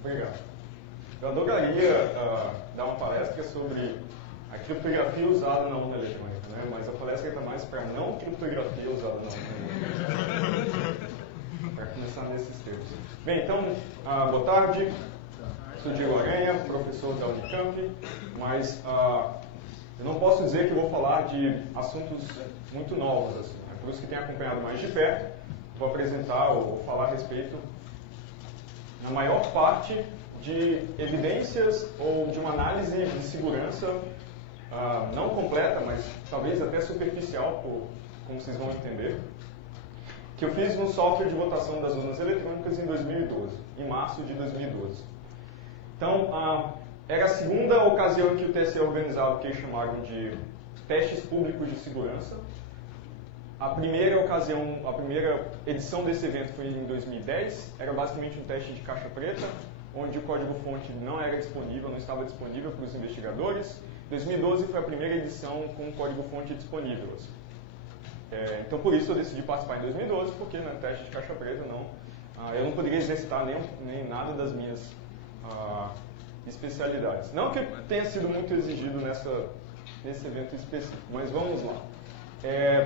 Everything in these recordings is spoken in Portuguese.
Obrigado. Eu adoraria dar uma palestra sobre a criptografia usada na urna eletrônica, né? Mas a palestra está mais para não criptografia usada na urna eletrônica. Para começar nesses termos. Bem, então, boa tarde. Sou Diego Aranha, professor da Unicamp, mas eu não posso dizer que vou falar de assuntos muito novos, assim, né? Por isso que tenho acompanhado mais de perto, vou apresentar ou falar a respeito, na maior parte, de evidências ou de uma análise de segurança não completa, mas talvez até superficial, como vocês vão entender, que eu fiz no software de votação das urnas eletrônicas em 2012, em março de 2012. Então, era a segunda ocasião em que o TSE organizava o que eles chamaram de testes públicos de segurança. A primeira ocasião, a primeira edição desse evento foi em 2010, era basicamente um teste de caixa preta, onde o código-fonte não era disponível, não estava disponível para os investigadores. 2012 foi a primeira edição com o código-fonte disponível. Então, por isso eu decidi participar em 2012, porque no teste de caixa preta eu não poderia exercitar nem nada das minhas especialidades. Não que tenha sido muito exigido nesse evento específico, mas vamos lá.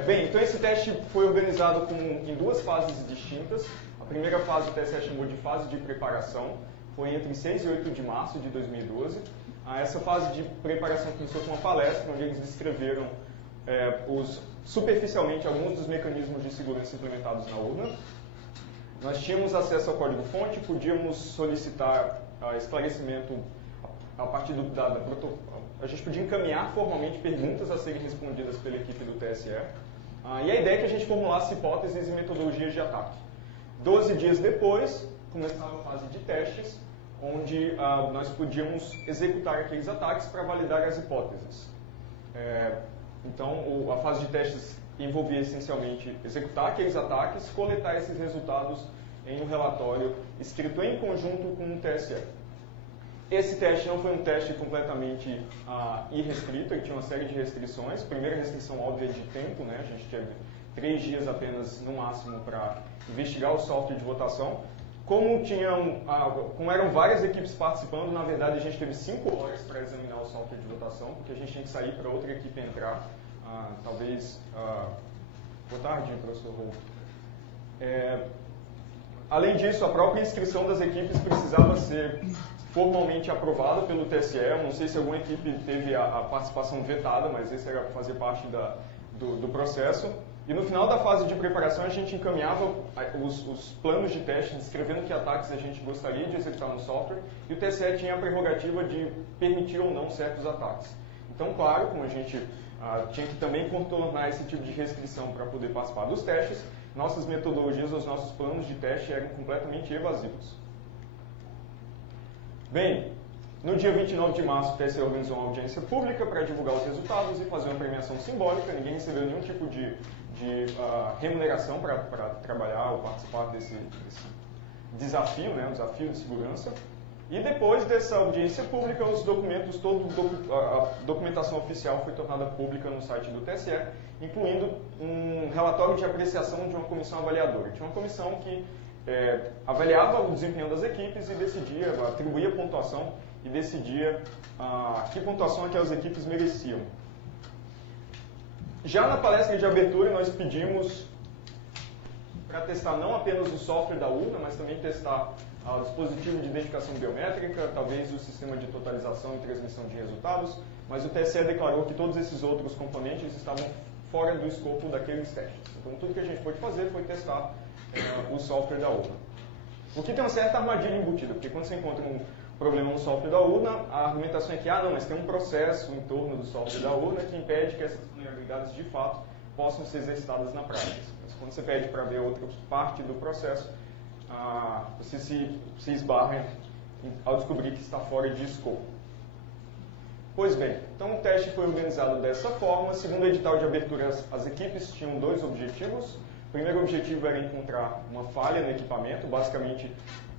Bem, então esse teste foi organizado em duas fases distintas. A primeira fase o TSE chamou de fase de preparação, foi entre 6 e 8 de março de 2012. Essa fase de preparação começou com uma palestra, onde eles descreveram superficialmente alguns dos mecanismos de segurança implementados na urna. Nós tínhamos acesso ao código-fonte, podíamos solicitar esclarecimento a partir a gente podia encaminhar formalmente perguntas a serem respondidas pela equipe do TSE. E a ideia é que a gente formulasse hipóteses e metodologias de ataque. 12 dias depois, começava a fase de testes, onde nós podíamos executar aqueles ataques para validar as hipóteses. Então, a fase de testes envolvia essencialmente executar aqueles ataques, coletar esses resultados em um relatório escrito em conjunto com o TSE. Esse teste não foi um teste completamente irrestrito, ele tinha uma série de restrições. Primeira restrição óbvia de tempo, né? A gente teve 3 dias apenas no máximo para investigar o software de votação. Como eram várias equipes participando, na verdade a gente teve 5 horas para examinar o software de votação, porque a gente tinha que sair para outra equipe entrar. Talvez... Boa tarde, professor Rolf. Além disso, a própria inscrição das equipes precisava ser formalmente aprovada pelo TSE. Eu não sei se alguma equipe teve a participação vetada, mas esse era fazer parte do processo. E no final da fase de preparação, a gente encaminhava os planos de teste, descrevendo que ataques a gente gostaria de executar no software, e o TSE tinha a prerrogativa de permitir ou não certos ataques. Então, claro, como a gente tinha que também contornar esse tipo de restrição para poder participar dos testes, nossas metodologias, os nossos planos de teste eram completamente evasivos. Bem, no dia 29 de março, o TSE organizou uma audiência pública para divulgar os resultados e fazer uma premiação simbólica. Ninguém recebeu nenhum tipo de remuneração para trabalhar ou participar desse desafio, né, um desafio de segurança. E depois dessa audiência pública, a documentação oficial foi tornada pública no site do TSE, incluindo um relatório de apreciação de uma comissão avaliadora. Tinha uma comissão que avaliava o desempenho das equipes e decidia, atribuía pontuação e decidia que pontuação aquelas equipes mereciam. Já na palestra de abertura, nós pedimos para testar não apenas o software da urna, mas também testar o dispositivo de identificação biométrica, talvez o sistema de totalização e transmissão de resultados, mas o TSE declarou que todos esses outros componentes estavam fora do escopo daqueles testes. Então, tudo que a gente pôde fazer foi testar o software da urna. O que tem uma certa armadilha embutida, porque quando você encontra um problema no software da urna, a argumentação é que, não, mas tem um processo em torno do software da urna que impede que essas vulnerabilidades, de fato, possam ser exercitadas na prática. Mas quando você pede para ver outra parte do processo, você se esbarra ao descobrir que está fora de escopo. Pois bem, então o teste foi organizado dessa forma. Segundo o edital de abertura, as equipes tinham 2 objetivos. O primeiro objetivo era encontrar uma falha no equipamento, basicamente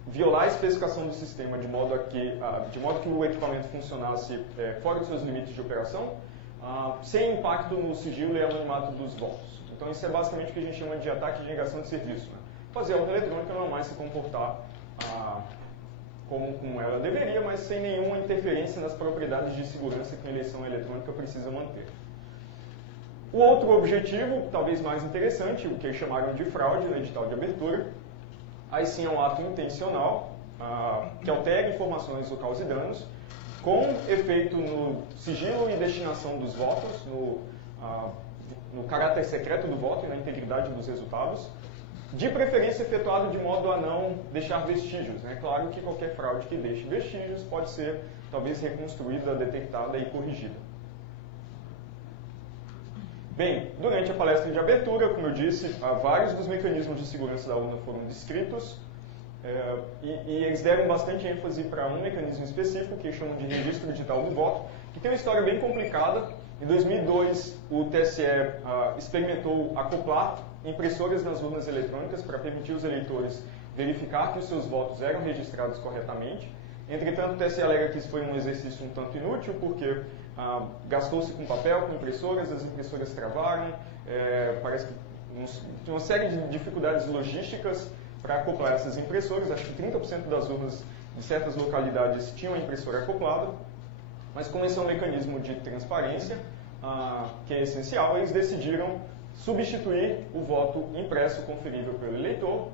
violar a especificação do sistema de modo que o equipamento funcionasse fora dos seus limites de operação, sem impacto no sigilo e anonimato dos votos. Então isso é basicamente o que a gente chama de ataque de negação de serviço, né? Fazer a urna eletrônica não mais se comportar como ela deveria, mas sem nenhuma interferência nas propriedades de segurança que a eleição eletrônica precisa manter. O outro objetivo, talvez mais interessante, o que eles chamaram de fraude no edital de abertura, aí sim é um ato intencional, que altera informações ou cause danos, com efeito no sigilo e destinação dos votos, no caráter secreto do voto e na integridade dos resultados, de preferência efetuado de modo a não deixar vestígios. É claro que qualquer fraude que deixe vestígios pode ser, talvez, reconstruída, detectada e corrigida. Bem, durante a palestra de abertura, como eu disse, vários dos mecanismos de segurança da urna foram descritos, e eles deram bastante ênfase para um mecanismo específico, que eles chamam de registro digital do voto, que tem uma história bem complicada. Em 2002, o TSE experimentou acoplar impressoras nas urnas eletrônicas para permitir os eleitores verificar que os seus votos eram registrados corretamente. Entretanto, o TSE alega que isso foi um exercício um tanto inútil, porque gastou-se com papel, com impressoras, as impressoras travaram, parece que tinha uma série de dificuldades logísticas para acoplar essas impressoras. Acho que 30% das urnas de certas localidades tinham a impressora acoplada, mas como esse é um mecanismo de transparência, que é essencial, eles decidiram substituir o voto impresso conferível pelo eleitor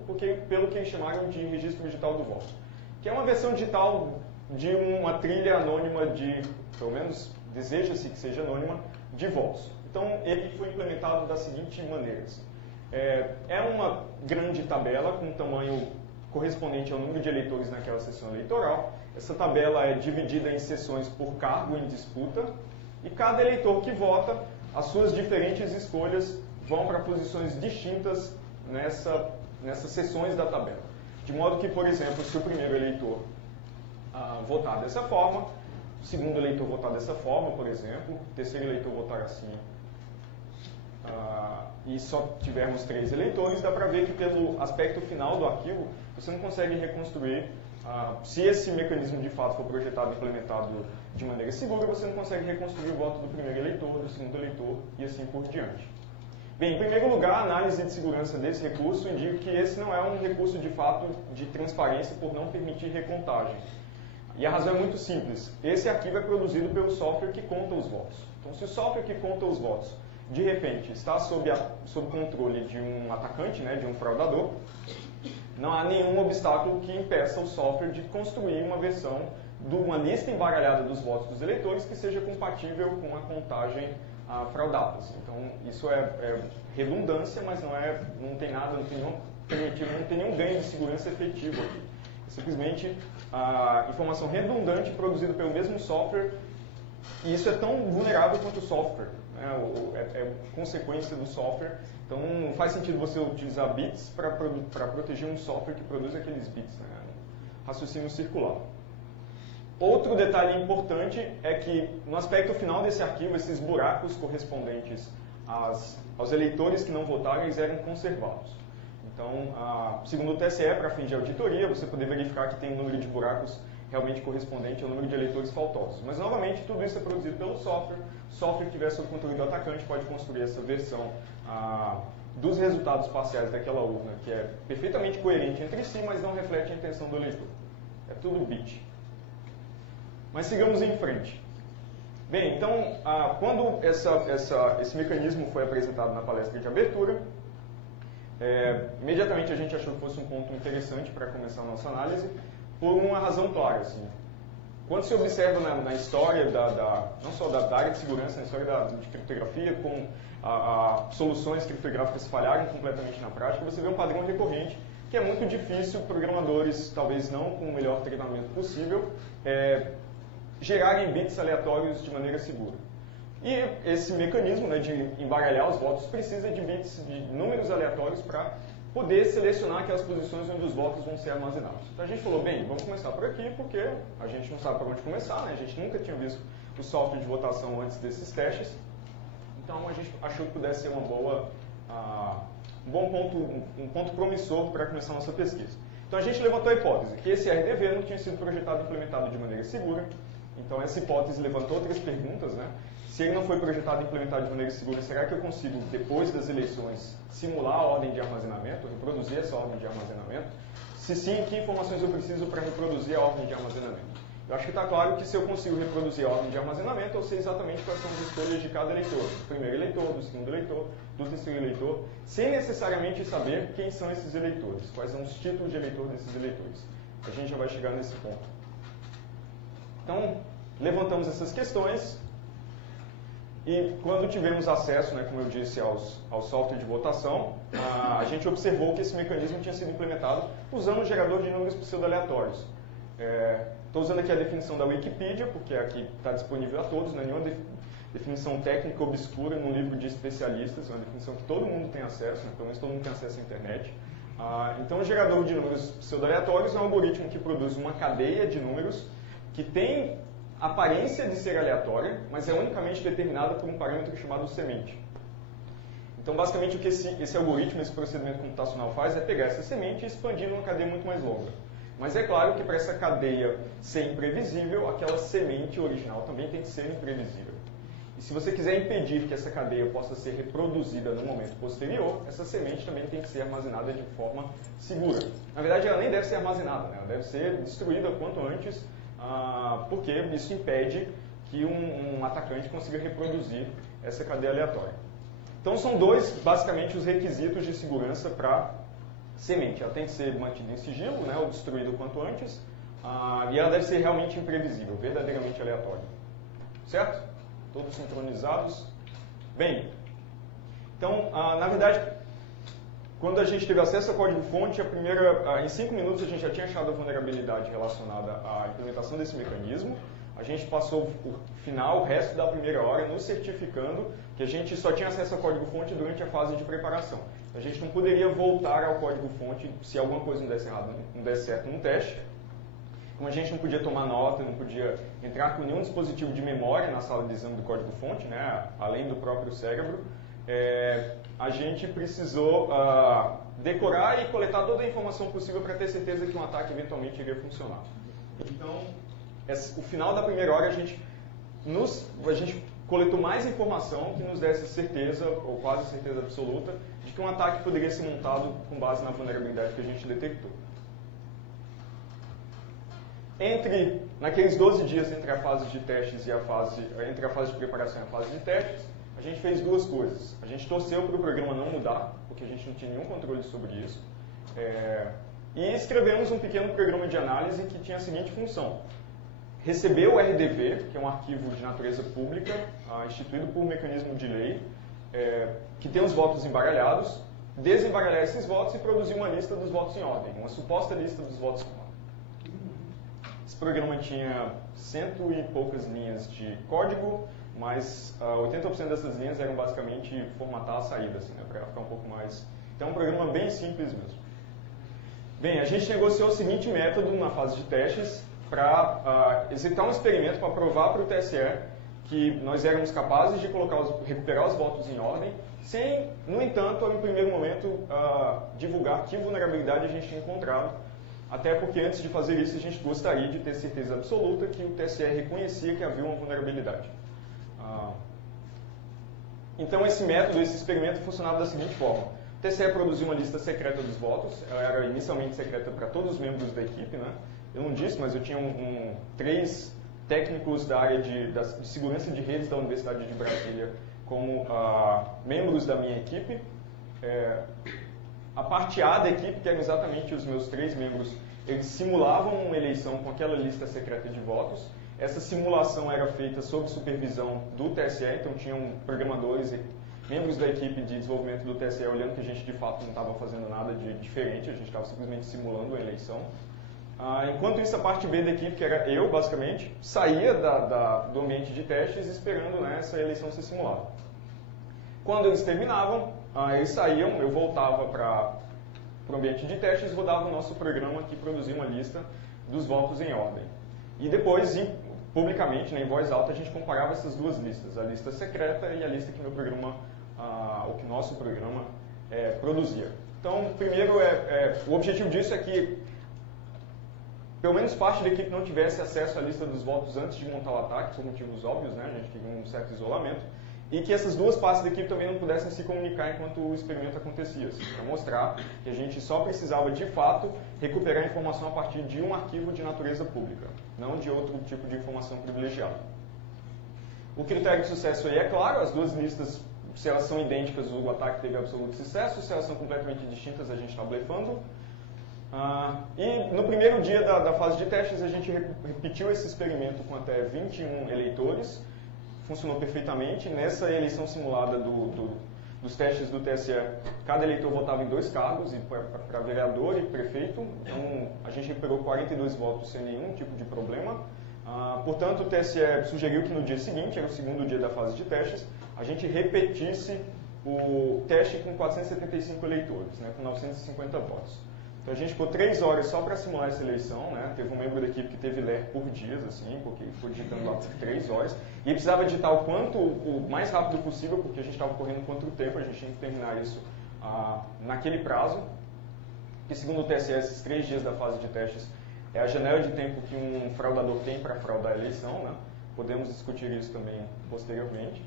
pelo que eles chamaram de registro digital do voto, que é uma versão digital de uma trilha anônima de, pelo menos deseja-se que seja anônima, de votos. Então, ele foi implementado da seguinte maneira. É uma grande tabela com um tamanho correspondente ao número de eleitores naquela sessão eleitoral. Essa tabela é dividida em seções por cargo em disputa, e cada eleitor que vota, as suas diferentes escolhas vão para posições distintas nessas seções da tabela. De modo que, por exemplo, se o primeiro eleitor votar dessa forma, o segundo eleitor votar dessa forma, por exemplo, o terceiro eleitor votar assim, e só tivermos 3 eleitores, dá para ver que pelo aspecto final do arquivo, você não consegue reconstruir, se esse mecanismo de fato for projetado e implementado de maneira segura, você não consegue reconstruir o voto do primeiro eleitor, do segundo eleitor e assim por diante. Bem, em primeiro lugar, a análise de segurança desse recurso indica que esse não é um recurso de fato de transparência por não permitir recontagem. E a razão é muito simples. Esse arquivo é produzido pelo software que conta os votos. Então, se o software que conta os votos, de repente, está sob controle de um atacante, de um fraudador, não há nenhum obstáculo que impeça o software de construir uma versão de uma lista embaralhada dos votos dos eleitores que seja compatível com a contagem fraudada. Então, isso é redundância, mas não tem nada, não tem nenhum primitivo, não tem nenhum ganho de segurança efetivo aqui. É simplesmente a informação redundante produzida pelo mesmo software, e isso é tão vulnerável quanto o software. É consequência do software. Então, não faz sentido você utilizar bits para proteger um software que produz aqueles bits. Raciocínio circular. Outro detalhe importante é que, no aspecto final desse arquivo, esses buracos correspondentes aos eleitores que não votaram, eles eram conservados. Então, segundo o TSE, para fins de auditoria, você poder verificar que tem um número de buracos realmente correspondente ao número de eleitores faltosos. Mas, novamente, tudo isso é produzido pelo software. O software que estiver sob controle do atacante pode construir essa versão dos resultados parciais daquela urna, que é perfeitamente coerente entre si, mas não reflete a intenção do eleitor. É tudo bit. Mas sigamos em frente. Bem, então, quando esse mecanismo foi apresentado na palestra de abertura, imediatamente a gente achou que fosse um ponto interessante para começar a nossa análise, por uma razão clara. Assim. Quando se observa na história, não só da área de segurança, na história de criptografia, com soluções criptográficas falharem completamente na prática, você vê um padrão recorrente, que é muito difícil programadores, talvez não com o melhor treinamento possível, gerarem bits aleatórios de maneira segura. E esse mecanismo de embaralhar os votos precisa de bits, de números aleatórios para poder selecionar aquelas posições onde os votos vão ser armazenados. Então a gente falou, bem, vamos começar por aqui, porque a gente não sabe por onde começar, a gente nunca tinha visto o software de votação antes desses testes, então a gente achou que pudesse ser um ponto promissor para começar a nossa pesquisa. Então a gente levantou a hipótese que esse RDV não tinha sido projetado e implementado de maneira segura. Então essa hipótese levantou outras perguntas, Se ele não foi projetado e implementado de maneira segura, será que eu consigo, depois das eleições, simular a ordem de armazenamento, reproduzir essa ordem de armazenamento? Se sim, que informações eu preciso para reproduzir a ordem de armazenamento? Eu acho que está claro que se eu consigo reproduzir a ordem de armazenamento, eu sei exatamente quais são as escolhas de cada eleitor. Do primeiro eleitor, do segundo eleitor, do terceiro eleitor, sem necessariamente saber quem são esses eleitores, quais são os títulos de eleitor desses eleitores. A gente já vai chegar nesse ponto. Então, levantamos essas questões e quando tivemos acesso, né, como eu disse, ao software de votação, a gente observou que esse mecanismo tinha sido implementado usando um gerador de números pseudo-aleatórios. Estou usando aqui a definição da Wikipedia, porque aqui está disponível a todos, não é nenhuma definição técnica obscura num livro de especialistas, é uma definição que todo mundo tem acesso, né? Pelo menos todo mundo tem acesso à internet. Então, o gerador de números pseudo-aleatórios é um algoritmo que produz uma cadeia de números que tem aparência de ser aleatória, mas é unicamente determinada por um parâmetro chamado semente. Então, basicamente, o que esse algoritmo, esse procedimento computacional faz é pegar essa semente e expandir numa cadeia muito mais longa. Mas é claro que para essa cadeia ser imprevisível, aquela semente original também tem que ser imprevisível. E se você quiser impedir que essa cadeia possa ser reproduzida no momento posterior, essa semente também tem que ser armazenada de forma segura. Na verdade, ela nem deve ser armazenada, né? Ela deve ser destruída o quanto antes, porque isso impede que um atacante consiga reproduzir essa cadeia aleatória. Então, são dois, basicamente, os requisitos de segurança para semente. Ela tem que ser mantida em sigilo, né, ou destruída o quanto antes, e ela deve ser realmente imprevisível, verdadeiramente aleatória. Certo? Todos sincronizados? Bem, então, na verdade, quando a gente teve acesso ao código-fonte, em 5 minutos a gente já tinha achado a vulnerabilidade relacionada à implementação desse mecanismo. A gente passou o resto da primeira hora, nos certificando que a gente só tinha acesso ao código-fonte durante a fase de preparação. A gente não poderia voltar ao código-fonte se alguma coisa não desse errado, não desse certo no teste. Como a gente não podia tomar nota, não podia entrar com nenhum dispositivo de memória na sala de exame do código-fonte, né, além do próprio cérebro, a gente precisou decorar e coletar toda a informação possível para ter certeza que um ataque eventualmente iria funcionar. Então, o final da primeira hora a gente coletou mais informação que nos desse certeza, ou quase certeza absoluta, de que um ataque poderia ser montado com base na vulnerabilidade que a gente detectou. Naqueles 12 dias entre a fase de testes e entre a fase de preparação e a fase de testes, a gente fez duas coisas. A gente torceu para o programa não mudar, porque a gente não tinha nenhum controle sobre isso, e escrevemos um pequeno programa de análise que tinha a seguinte função: receber o RDV, que é um arquivo de natureza pública, instituído por mecanismo de lei, que tem os votos embaralhados, desembaralhar esses votos e produzir uma lista dos votos em ordem, uma suposta lista dos votos em ordem. Esse programa tinha 100 e poucas linhas de código, mas 80% dessas linhas eram basicamente formatar a saída, assim, né, para ficar um pouco mais... Então é um programa bem simples mesmo. Bem, a gente negociou o seguinte método na fase de testes para executar um experimento para provar para o TSE que nós éramos capazes de recuperar os votos em ordem, sem, no entanto, no primeiro momento, divulgar que vulnerabilidade a gente tinha encontrado. Até porque, antes de fazer isso, a gente gostaria de ter certeza absoluta que o TSE reconhecia que havia uma vulnerabilidade. Então, esse experimento funcionava da seguinte forma. O TSE produziu uma lista secreta dos votos, ela era inicialmente secreta para todos os membros da equipe, né? Eu não disse, mas eu tinha 3 técnicos da área de segurança de redes da Universidade de Brasília como membros da minha equipe. A parte A da equipe, que eram exatamente os meus 3 membros, eles simulavam uma eleição com aquela lista secreta de votos. Essa simulação era feita sob supervisão do TSE, então tinham programadores e membros da equipe de desenvolvimento do TSE olhando que a gente de fato não estava fazendo nada de diferente, a gente estava simplesmente simulando a eleição. Enquanto isso, a parte B da equipe, que era eu, basicamente, saía do ambiente de testes esperando, né, essa eleição ser simulada. Quando eles terminavam, eles saíam, eu voltava para o ambiente de testes, rodava o nosso programa que produzia uma lista dos votos em ordem. E depois, publicamente, né, em voz alta, a gente comparava essas duas listas, a lista secreta e a lista que meu programa, ou que nosso programa produzia. Então, primeiro, o objetivo disso é que pelo menos parte da equipe não tivesse acesso à lista dos votos antes de montar o ataque, por motivos óbvios, né? A gente tem um certo isolamento. e que essas duas partes da equipe também não pudessem se comunicar enquanto o experimento acontecia, assim, para mostrar que a gente só precisava, de fato, recuperar a informação a partir de um arquivo de natureza pública, não de outro tipo de informação privilegiada. O critério de sucesso aí é claro, as duas listas, se elas são idênticas, o ataque teve absoluto sucesso, se elas são completamente distintas, a gente está blefando. E no primeiro dia da fase de testes, a gente repetiu esse experimento com até 21 eleitores, funcionou perfeitamente. Nessa eleição simulada dos testes do TSE, cada eleitor votava em 2 cargos, para vereador e prefeito. Então, a gente recuperou 42 votos sem nenhum tipo de problema. Portanto, o TSE sugeriu que no dia seguinte, era o segundo dia da fase de testes, a gente repetisse o teste com 475 eleitores, né, com 950 votos. Então a gente ficou 3 horas só para simular essa eleição, né? Teve um membro da equipe que teve ler por dias, assim, porque ele ficou digitando lá por 3 horas. E precisava digitar o mais rápido possível, porque a gente estava correndo contra o tempo, a gente tinha que terminar isso naquele prazo. Que segundo o TSE, esses 3 dias da fase de testes é a janela de tempo que um fraudador tem para fraudar a eleição, né? Podemos discutir isso também posteriormente.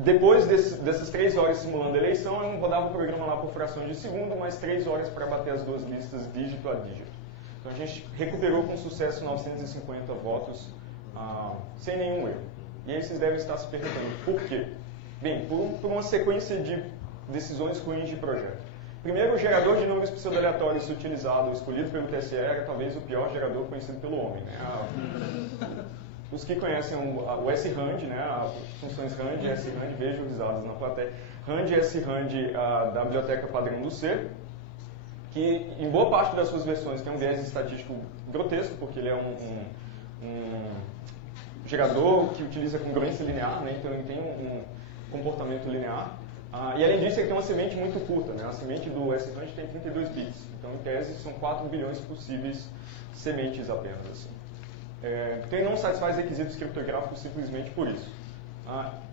Depois dessas 3 horas simulando a eleição, eu rodava o programa lá por fração de segundo, mais 3 horas para bater as duas listas dígito a dígito. Então a gente recuperou com sucesso 950 votos sem nenhum erro. E aí vocês devem estar se perguntando, por quê? Bem, por uma sequência de decisões ruins de projeto. Primeiro, o gerador de números pseudo-aleatórios utilizado, escolhido pelo TSE, era talvez o pior gerador conhecido pelo homem, né? Os que conhecem o SRAND, né, as funções RAND e SRAND, vejam risadas na plateia. RAND e SRAND da biblioteca padrão do C, que em boa parte das suas versões tem um viés estatístico grotesco, porque ele é um gerador que utiliza congruência linear, né, então ele tem um comportamento linear. E além disso, ele tem uma semente muito curta, né, a semente do SRAND tem 32 bits, então em tese são 4 bilhões possíveis sementes apenas, assim. Então não satisfaz requisitos criptográficos simplesmente por isso.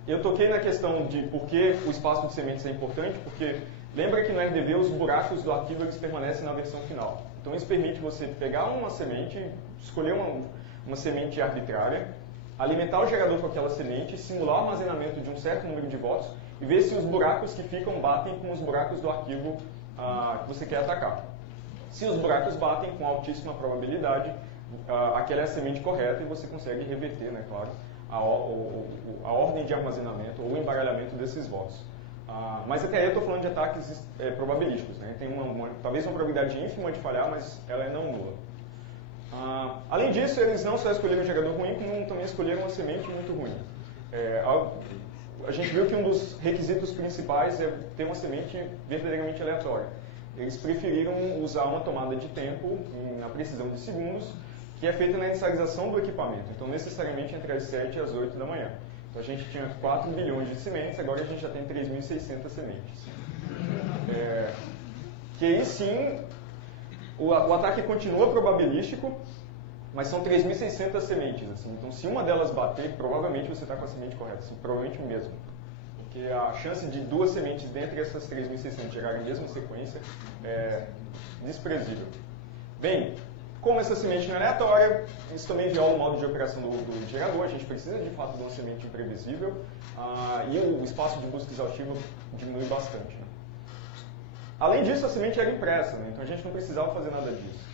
Eu toquei na questão de por que o espaço de sementes é importante, porque lembra que no RDV os buracos do arquivo eles permanecem na versão final. Então isso permite você pegar uma semente, escolher uma semente arbitrária, alimentar o gerador com aquela semente, simular o armazenamento de um certo número de votos e ver se os buracos que ficam batem com os buracos do arquivo que você quer atacar. Se os buracos batem com altíssima probabilidade, aquela é a semente correta e você consegue reverter, né, claro, a ordem de armazenamento ou o embaralhamento desses votos. Mas até aí eu estou falando de ataques probabilísticos, né? Tem talvez uma probabilidade ínfima de falhar, mas ela é não nula. Além disso, eles não só escolheram um gerador ruim, como também escolheram uma semente muito ruim. A gente viu que um dos requisitos principais é ter uma semente verdadeiramente aleatória. Eles preferiram usar uma tomada de tempo, na precisão de segundos, que é feita na inicialização do equipamento. Então, necessariamente entre as 7 e as 8 da manhã. Então, a gente tinha 4 bilhões de sementes, agora a gente já tem 3.600 sementes. Que aí sim, o ataque continua probabilístico, mas são 3.600 sementes. Assim. Então, se uma delas bater, provavelmente você está com a semente correta, assim, provavelmente mesmo. Porque a chance de 2 sementes dentre essas 3.600 gerarem a mesma sequência é desprezível. Bem, como essa semente não é aleatória, isso também viola o modo de operação do gerador, a gente precisa de fato de uma semente imprevisível e o espaço de busca exaustiva diminui bastante. Né? Além disso, a semente era impressa, né? Então a gente não precisava fazer nada disso.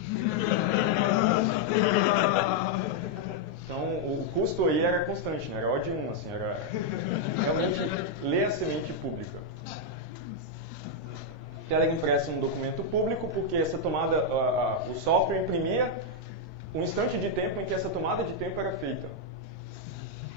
Então o custo aí era constante, né? Era O de 1, assim, era realmente ler a semente pública. Ela era impressa em um documento público, porque essa tomada, o software imprimia um instante de tempo em que essa tomada de tempo era feita.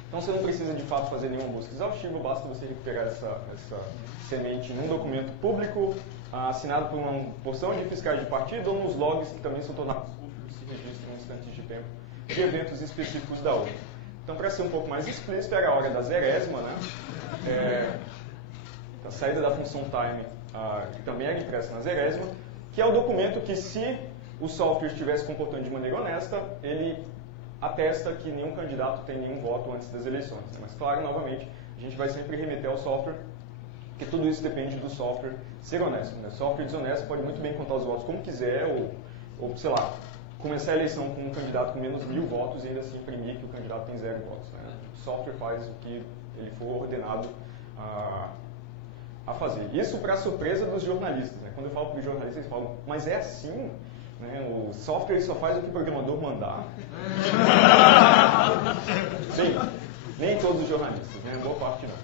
Então você não precisa de fato fazer nenhuma busca exaustiva, basta você recuperar essa semente num documento público, assinado por uma porção de fiscais de partido, ou nos logs que também são tornados públicos se registram instantes de tempo de eventos específicos da urna. Então, para ser um pouco mais explícito, era a hora da zerésima, né? A saída da função time, que também era impressa na zerésima, que é o documento que, se o software estivesse comportando de maneira honesta, ele atesta que nenhum candidato tem nenhum voto antes das eleições. Né? Mas, claro, novamente, a gente vai sempre remeter ao software, porque tudo isso depende do software ser honesto. Né? Software desonesto pode muito bem contar os votos como quiser, ou sei lá, começar a eleição com um candidato com menos 1.000 votos e ainda assim imprimir que o candidato tem 0 votos. Né? O software faz o que ele for ordenado a fazer. Isso para surpresa dos jornalistas. Né? Quando eu falo para os jornalistas, eles falam, mas é assim? Né? O software só faz o que o programador mandar? Sim, nem todos os jornalistas, né? Boa parte não.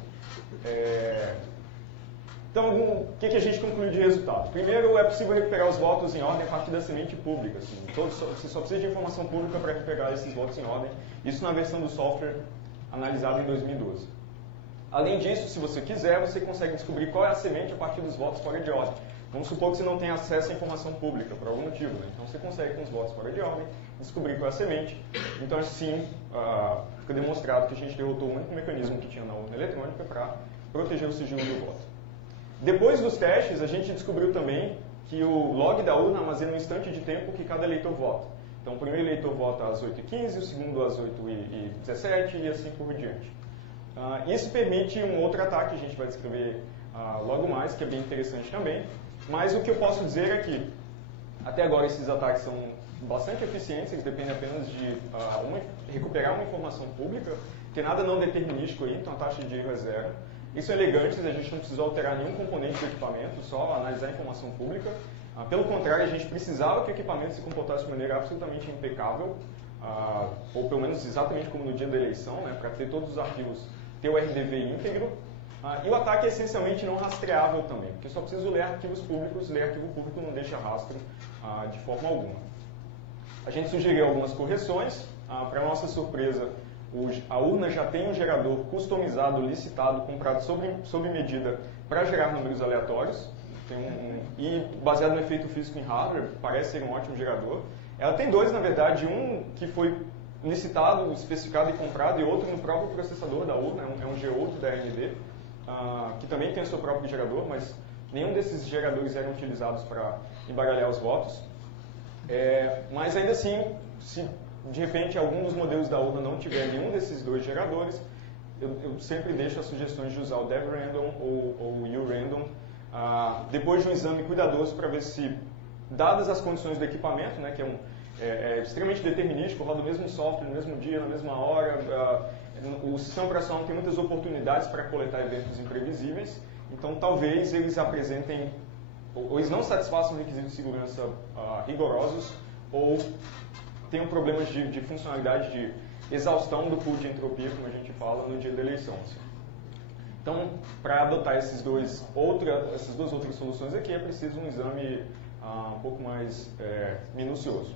Então, o que a gente concluiu de resultado? Primeiro, é possível recuperar os votos em ordem a partir da semente pública. Assim. Você só precisa de informação pública para recuperar esses votos em ordem. Isso na versão do software analisada em 2012. Além disso, se você quiser, você consegue descobrir qual é a semente a partir dos votos fora de ordem. Vamos supor que você não tem acesso à informação pública, por algum motivo. Né? Então, você consegue, com os votos fora de ordem, descobrir qual é a semente. Então, assim, fica demonstrado que a gente derrotou o único mecanismo que tinha na urna eletrônica para proteger o sigilo do voto. Depois dos testes, a gente descobriu também que o log da urna armazena um instante de tempo que cada eleitor vota. Então, o primeiro eleitor vota às 8h15, o segundo às 8h17 e assim por diante. Isso permite um outro ataque, a gente vai descrever logo mais, que é bem interessante também. Mas o que eu posso dizer é que, até agora, esses ataques são bastante eficientes, eles dependem apenas de recuperar uma informação pública, tem nada não determinístico aí, então a taxa de erro é 0. Isso é elegante, a gente não precisou alterar nenhum componente do equipamento, só analisar a informação pública. Pelo contrário, a gente precisava que o equipamento se comportasse de maneira absolutamente impecável, ou pelo menos exatamente como no dia da eleição, né, para ter todos os arquivos, ter o RDV íntegro. E o ataque é essencialmente não rastreável também, porque eu só preciso ler arquivos públicos, ler arquivo público não deixa rastro de forma alguma. A gente sugeriu algumas correções, para nossa surpresa, a urna já tem um gerador customizado, licitado, comprado sob medida para gerar números aleatórios. E baseado no efeito físico em hardware, parece ser um ótimo gerador. Ela tem dois, na verdade, um que foi licitado, especificado e comprado, e outro no próprio processador da urna, é um G8 da AMD, que também tem o seu próprio gerador, mas nenhum desses geradores eram utilizados para embaralhar os votos. Mas ainda assim, se de repente algum dos modelos da urna não tiver nenhum desses dois geradores, eu sempre deixo as sugestões de usar o DevRandom ou o URandom, depois de um exame cuidadoso para ver se, dadas as condições do equipamento, né, que é extremamente determinístico, roda o mesmo software no mesmo dia, na mesma hora, o sistema operacional tem muitas oportunidades para coletar eventos imprevisíveis, então talvez eles apresentem, ou eles não satisfaçam requisitos de segurança rigorosos, ou tenham problemas de funcionalidade de exaustão do pool de entropia, como a gente fala, no dia da eleição. Assim. Então, para adotar essas duas outras soluções aqui, é preciso um exame um pouco mais minucioso.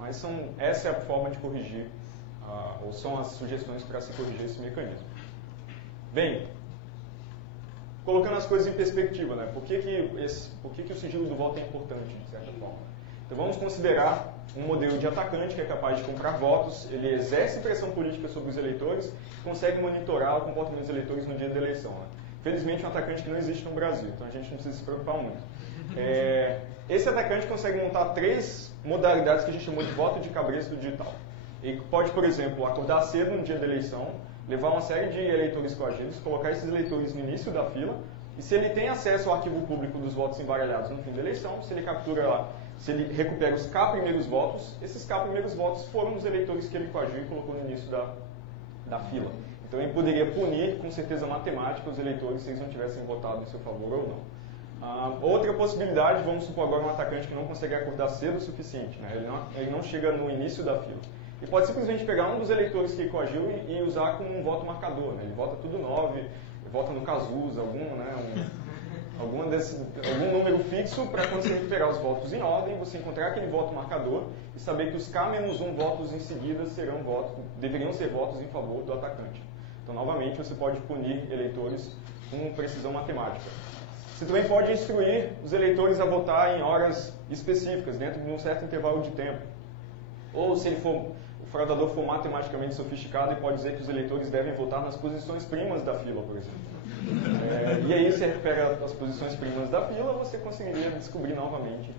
Mas essa é a forma de corrigir, ou são as sugestões para se corrigir esse mecanismo. Bem, colocando as coisas em perspectiva, né? Por que o sigilo do voto é importante, de certa forma? Então vamos considerar um modelo de atacante que é capaz de comprar votos, ele exerce pressão política sobre os eleitores, consegue monitorar o comportamento dos eleitores no dia da eleição. Né? Felizmente é um atacante que não existe no Brasil, então a gente não precisa se preocupar muito. Esse atacante consegue montar 3 modalidades que a gente chamou de voto de cabresto digital. Ele pode, por exemplo, acordar cedo no dia da eleição, levar uma série de eleitores coagidos, colocar esses eleitores no início da fila, e se ele tem acesso ao arquivo público dos votos embaralhados no fim da eleição, se ele captura lá, se ele recupera os K primeiros votos, esses K primeiros votos foram os eleitores que ele coagiu e colocou no início da fila. Então ele poderia punir, com certeza matemática, os eleitores se eles não tivessem votado em seu favor ou não. Outra possibilidade, vamos supor agora um atacante que não consegue acordar cedo o suficiente, né? Ele não chega no início da fila. Ele pode simplesmente pegar um dos eleitores que ele coagiu e usar como um voto marcador. Né? Ele vota tudo 9, vota no Cazuza, algum número fixo para quando você recuperar os votos em ordem, você encontrar aquele voto marcador e saber que os K-1 votos em seguida deveriam ser votos em favor do atacante. Então, novamente, você pode punir eleitores com precisão matemática. Você também pode instruir os eleitores a votar em horas específicas, dentro de um certo intervalo de tempo. Ou, se o fraudador for matematicamente sofisticado, ele pode dizer que os eleitores devem votar nas posições primas da fila, por exemplo. E aí, se recupera as posições primas da fila, você conseguiria descobrir novamente,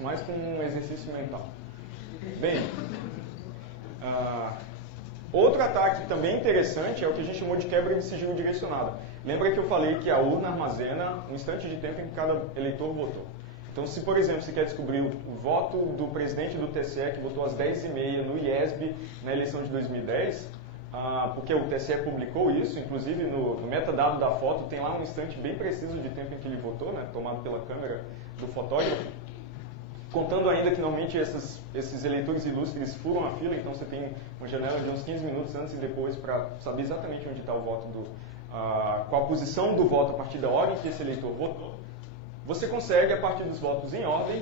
mais com um exercício mental. Bem, outro ataque também interessante é o que a gente chamou de quebra de sigilo direcionada. Lembra que eu falei que a urna armazena um instante de tempo em que cada eleitor votou. Então, se, por exemplo, você quer descobrir o voto do presidente do TSE, que votou às 10h30 no IESB na eleição de 2010, porque o TSE publicou isso, inclusive no metadado da foto tem lá um instante bem preciso de tempo em que ele votou, né, tomado pela câmera do fotógrafo, contando ainda que normalmente esses eleitores ilustres furam a fila, então você tem uma janela de uns 15 minutos antes e depois para saber exatamente onde está o voto, qual a posição do voto a partir da hora em que esse eleitor votou. Você consegue, a partir dos votos em ordem,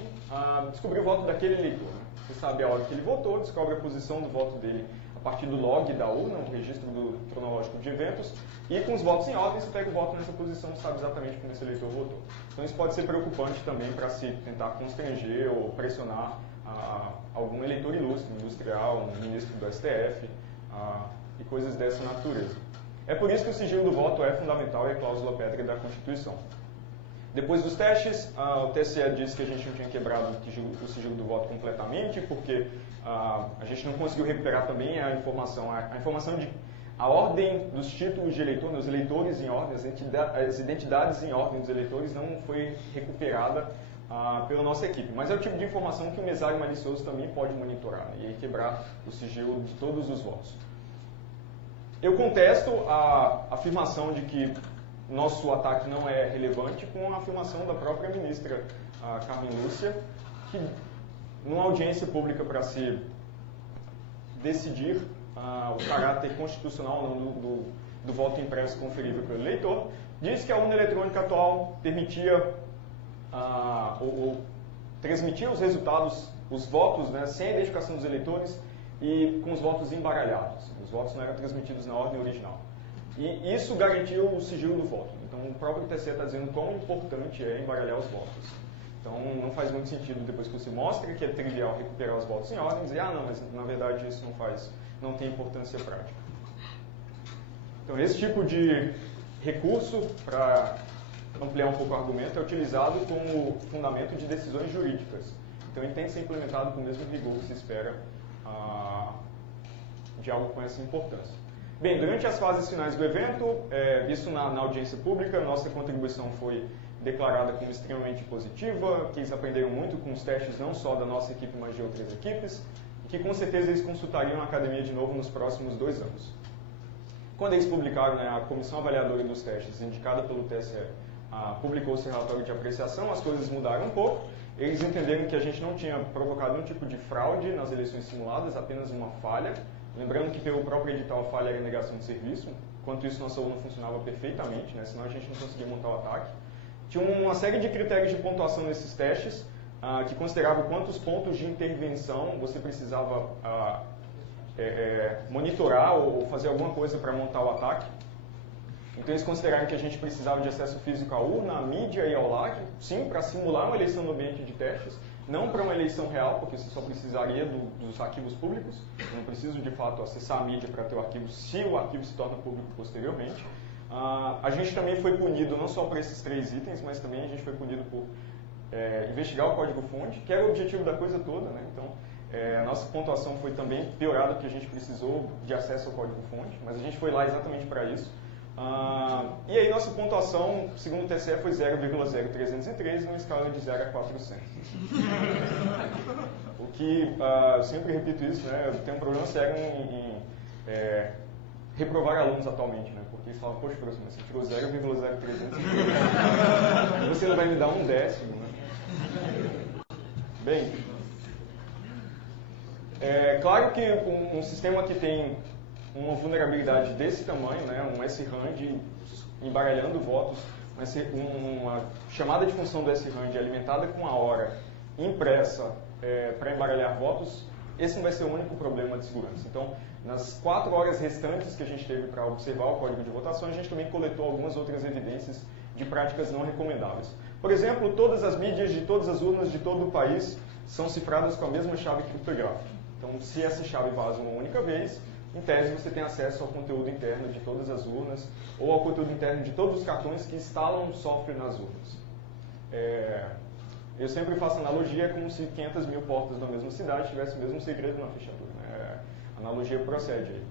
descobrir o voto daquele eleitor. Né? Você sabe a hora que ele votou, descobre a posição do voto dele a partir do log da urna, o registro cronológico de eventos, e com os votos em ordem, você pega o voto nessa posição e sabe exatamente como esse eleitor votou. Então isso pode ser preocupante também para se tentar constranger ou pressionar algum eleitor ilustre, industrial, um ministro do STF e coisas dessa natureza. É por isso que o sigilo do voto é fundamental e é cláusula pétrea da Constituição. Depois dos testes, o TSE disse que a gente não tinha quebrado o sigilo do voto completamente, porque a gente não conseguiu recuperar também a informação de a ordem dos títulos de eleitor, os eleitores em ordem, as identidades em ordem dos eleitores não foi recuperada pela nossa equipe. Mas é o tipo de informação que o mesário malicioso também pode monitorar, né, e aí quebrar o sigilo de todos os votos. Eu contesto a afirmação de que nosso ataque não é relevante com a afirmação da própria ministra Carmen Lúcia, que numa audiência pública para se decidir o caráter constitucional ou não do voto impresso conferível pelo eleitor, disse que a urna eletrônica atual permitia ou transmitia os resultados, os votos, né, sem a identificação dos eleitores e com os votos embaralhados. Os votos não eram transmitidos na ordem original. E isso garantiu o sigilo do voto. Então, o próprio TSE está dizendo quão importante é embaralhar os votos. Então, não faz muito sentido, depois que você mostra que é trivial recuperar os votos em ordem, dizer, não, mas na verdade isso não tem importância prática. Então, esse tipo de recurso, para ampliar um pouco o argumento, é utilizado como fundamento de decisões jurídicas. Então, ele tem que ser implementado com o mesmo rigor que se espera de algo com essa importância. Bem, durante as fases finais do evento, isso na audiência pública, nossa contribuição foi declarada como extremamente positiva, que eles aprenderam muito com os testes não só da nossa equipe, mas de outras equipes, e que com certeza eles consultariam a academia de novo nos próximos 2 anos. Quando eles publicaram, né, a comissão avaliadora dos testes, indicada pelo TSE, publicou seu relatório de apreciação, as coisas mudaram um pouco. Eles entenderam que a gente não tinha provocado nenhum tipo de fraude nas eleições simuladas, apenas uma falha. Lembrando que pelo próprio edital a falha era negação de serviço, enquanto isso nossa urna funcionava perfeitamente, né, senão a gente não conseguia montar o ataque. Tinha uma série de critérios de pontuação nesses testes, que consideravam quantos pontos de intervenção você precisava monitorar ou fazer alguma coisa para montar o ataque. Então eles consideraram que a gente precisava de acesso físico à urna, à mídia e ao lag, sim, para simular uma eleição no ambiente de testes, não para uma eleição real, porque você só precisaria dos arquivos públicos. Eu não preciso, de fato, acessar a mídia para ter o arquivo, se o arquivo se torna público posteriormente. A gente também foi punido não só por esses 3 itens, mas também a gente foi punido por investigar o código-fonte, que era o objetivo da coisa toda, né? Então, a nossa pontuação foi também piorada porque a gente precisou de acesso ao código-fonte, mas a gente foi lá exatamente para isso. E aí nossa pontuação, segundo o TSE, foi 0,0313 numa escala de 0 a 400. O que, eu sempre repito isso, né, eu tenho um problema sério em reprovar alunos atualmente, né, porque eles falam, poxa, professor, mas você tirou 0,0313, você não vai me dar 1 décimo, né? Bem, claro que um sistema que tem uma vulnerabilidade desse tamanho, né, um SRAND embaralhando votos, uma chamada de função do SRAND alimentada com a hora impressa para embaralhar votos, esse não vai ser o único problema de segurança. Então, nas 4 horas restantes que a gente teve para observar o código de votação, a gente também coletou algumas outras evidências de práticas não recomendáveis. Por exemplo, todas as mídias de todas as urnas de todo o país são cifradas com a mesma chave criptográfica. Então, se essa chave vaza uma única vez, em tese, você tem acesso ao conteúdo interno de todas as urnas ou ao conteúdo interno de todos os cartões que instalam software nas urnas. Eu sempre faço analogia como se 500 mil portas da mesma cidade tivesse o mesmo segredo na fechadura. Né? A analogia procede aí.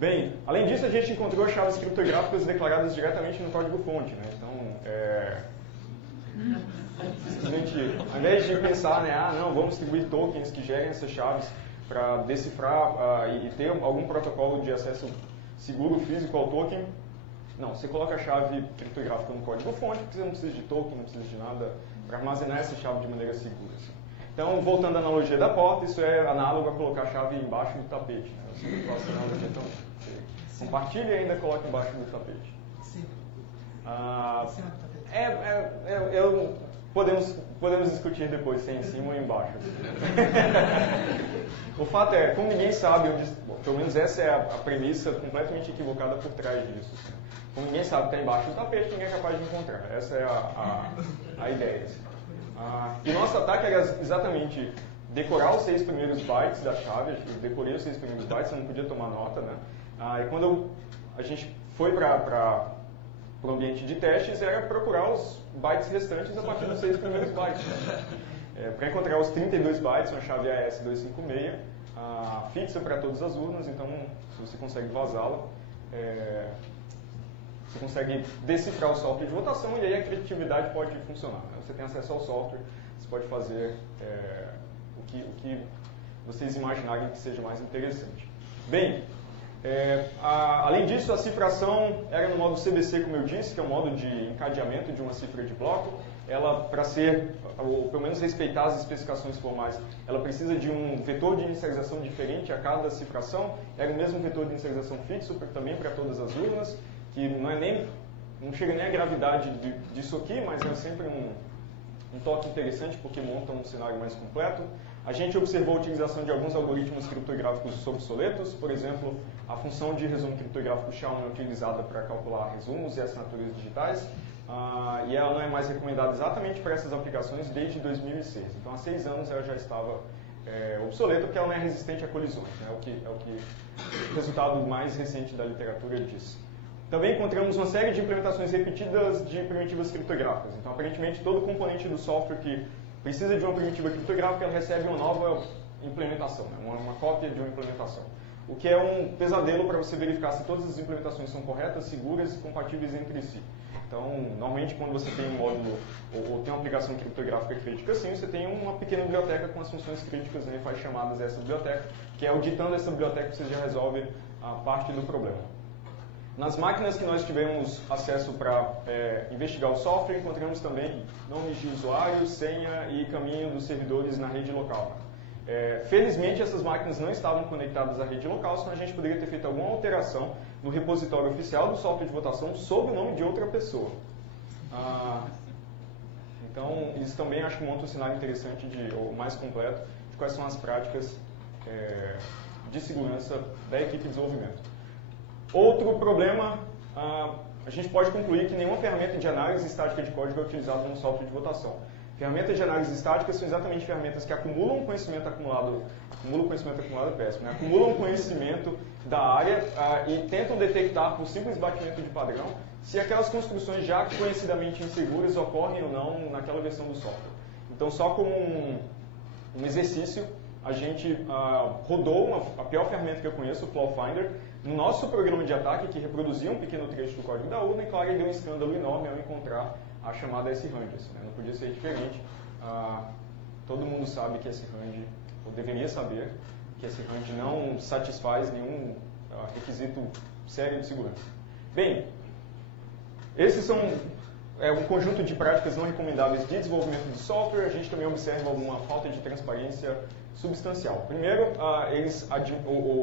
Bem, além disso, a gente encontrou chaves criptográficas declaradas diretamente no código-fonte. Né? Então, Simplesmente, ao invés de pensar, né, não, vamos distribuir tokens que gerem essas chaves para decifrar e ter algum protocolo de acesso seguro físico ao token, não, você coloca a chave criptográfica no código-fonte, porque você não precisa de token, não precisa de nada para armazenar essa chave de maneira segura. Assim. Então, voltando à analogia da porta, isso é análogo a colocar a chave embaixo do tapete. Né? Eu sempre faço essa analogia também. Você compartilha e ainda coloca embaixo do tapete. Sim. Podemos discutir depois se é em cima ou embaixo. O fato é, como ninguém sabe onde... Bom, pelo menos essa é a premissa completamente equivocada por trás disso. Assim. Como ninguém sabe o que está embaixo do tapete, ninguém é capaz de encontrar. Essa é a ideia. Assim. E o nosso ataque era exatamente decorar os 6 primeiros bytes da chave. Eu decorei os 6 primeiros bytes, eu não podia tomar nota, né? E quando a gente foi para o ambiente de testes, era procurar os bytes restantes a partir dos 6 primeiros bytes. Né? Para encontrar os 32 bytes, uma chave AES256, fixa para todas as urnas, então se você consegue vazá-la, você consegue decifrar o software de votação e aí a criatividade pode funcionar. Né? Você tem acesso ao software, você pode fazer o que vocês imaginarem que seja mais interessante. Bem, além disso, a cifração era no modo CBC, como eu disse, que é o modo de encadeamento de uma cifra de bloco. Ela, para ser, ou pelo menos respeitar as especificações formais, ela precisa de um vetor de inicialização diferente a cada cifração. Era o mesmo vetor de inicialização fixo também para todas as urnas, que não chega nem a gravidade disso aqui, mas é sempre um toque interessante porque monta um cenário mais completo. A gente observou a utilização de alguns algoritmos criptográficos obsoletos, por exemplo, a função de resumo criptográfico SHA é utilizada para calcular resumos e assinaturas digitais, e ela não é mais recomendada exatamente para essas aplicações desde 2006. Então, há 6 anos ela já estava obsoleta porque ela não é resistente a colisões, né? É o resultado mais recente da literatura diz. Também encontramos uma série de implementações repetidas de primitivas criptográficas. Então, aparentemente, todo componente do software que precisa de uma primitiva criptográfica, ela recebe uma nova implementação, né? uma cópia de uma implementação. O que é um pesadelo para você verificar se todas as implementações são corretas, seguras e compatíveis entre si. Então, normalmente, quando você tem um módulo ou tem uma aplicação criptográfica crítica assim, você tem uma pequena biblioteca com as funções críticas, né, faz chamadas a essa biblioteca, que é auditando essa biblioteca você já resolve a parte do problema. Nas máquinas que nós tivemos acesso para investigar o software, encontramos também nomes de usuário, senha e caminho dos servidores na rede local. Felizmente, essas máquinas não estavam conectadas à rede local, senão a gente poderia ter feito alguma alteração no repositório oficial do software de votação sob o nome de outra pessoa. Então, isso também acho que monta um cenário interessante, ou mais completo, de quais são as práticas de segurança da equipe de desenvolvimento. Outro problema, a gente pode concluir que nenhuma ferramenta de análise estática de código é utilizada no software de votação. Ferramentas de análise estática são exatamente ferramentas que acumulam conhecimento acumulado é péssimo, né? Acumulam conhecimento da área e tentam detectar por simples batimento de padrão se aquelas construções já conhecidamente inseguras ocorrem ou não naquela versão do software. Então, só como um exercício, a gente rodou a pior ferramenta que eu conheço, o Flaw Finder, no nosso programa de ataque, que reproduzia um pequeno trecho do código da urna, e claro, ele deu um escândalo enorme ao encontrar a chamada S-Range. Assim, né? Não podia ser diferente. Todo mundo sabe que S-Range, ou deveria saber, que S-Range não satisfaz nenhum requisito sério de segurança. Bem, esses são um conjunto de práticas não recomendáveis de desenvolvimento de software. A gente também observa alguma falta de transparência substancial. Primeiro, eles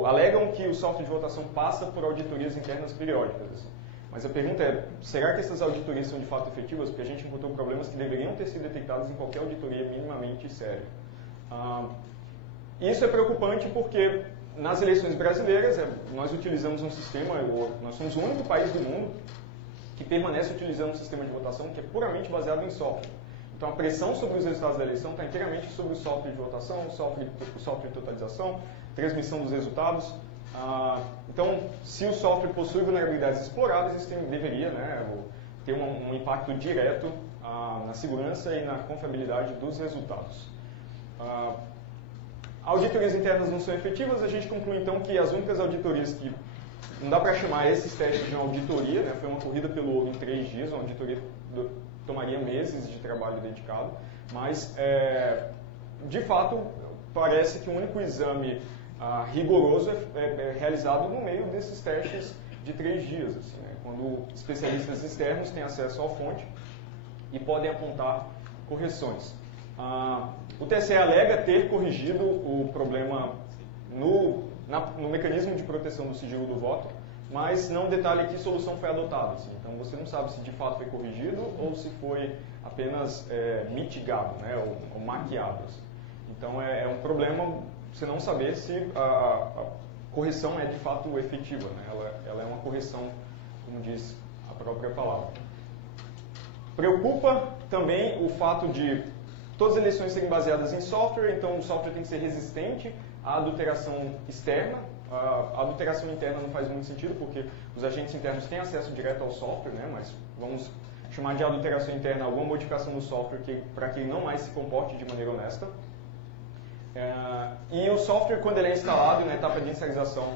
alegam que o software de votação passa por auditorias internas periódicas. Assim. Mas a pergunta é, será que essas auditorias são de fato efetivas? Porque a gente encontrou problemas que deveriam ter sido detectados em qualquer auditoria minimamente séria. Isso é preocupante porque nas eleições brasileiras nós utilizamos um sistema, nós somos o único país do mundo que permanece utilizando um sistema de votação que é puramente baseado em software. Então, a pressão sobre os resultados da eleição está inteiramente sobre o software de votação, o software de totalização, transmissão dos resultados. Então, se o software possui vulnerabilidades exploradas, isso deveria ter um impacto direto na segurança e na confiabilidade dos resultados. Auditorias internas não são efetivas, a gente conclui então que as únicas auditorias que não dá para chamar esses testes de uma auditoria, né? Foi uma corrida pelo ouro em 3 dias, uma auditoria tomaria meses de trabalho dedicado, mas, de fato, parece que o único exame rigoroso é realizado no meio desses testes de 3 dias, assim, né? Quando especialistas externos têm acesso à fonte e podem apontar correções. O TSE alega ter corrigido o problema no mecanismo de proteção do sigilo do voto, mas não detalha que solução foi adotada. Assim. Então você não sabe se de fato foi corrigido ou se foi apenas mitigado, né, ou maquiado. Assim. Então é um problema você não saber se a correção é de fato efetiva. Né? Ela é uma correção, como diz a própria palavra. Preocupa também o fato de todas as eleições serem baseadas em software, então o software tem que ser resistente à adulteração externa. A adulteração interna não faz muito sentido, porque os agentes internos têm acesso direto ao software, né? Mas vamos chamar de adulteração interna alguma modificação no software para que ele não mais se comporte de maneira honesta. E o software, quando ele é instalado na etapa de inicialização,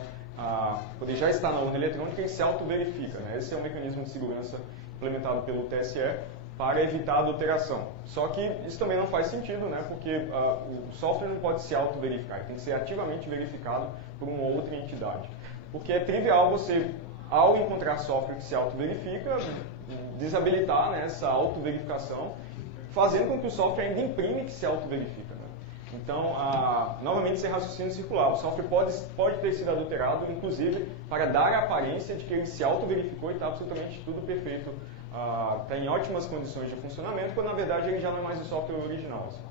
quando ele já está na urna eletrônica, ele se auto-verifica. Né? Esse é um mecanismo de segurança implementado pelo TSE para evitar a adulteração. Só que isso também não faz sentido, né? Porque o software não pode se auto-verificar, ele tem que ser ativamente verificado por uma outra entidade. Porque é trivial você, ao encontrar software que se auto-verifica, desabilitar, né, essa auto-verificação, fazendo com que o software ainda imprime que se auto-verifica. Né? Então, novamente, esse raciocínio circular. O software pode ter sido adulterado, inclusive, para dar a aparência de que ele se auto-verificou e está absolutamente tudo perfeito, está em ótimas condições de funcionamento, quando na verdade ele já não é mais o software original. Assim.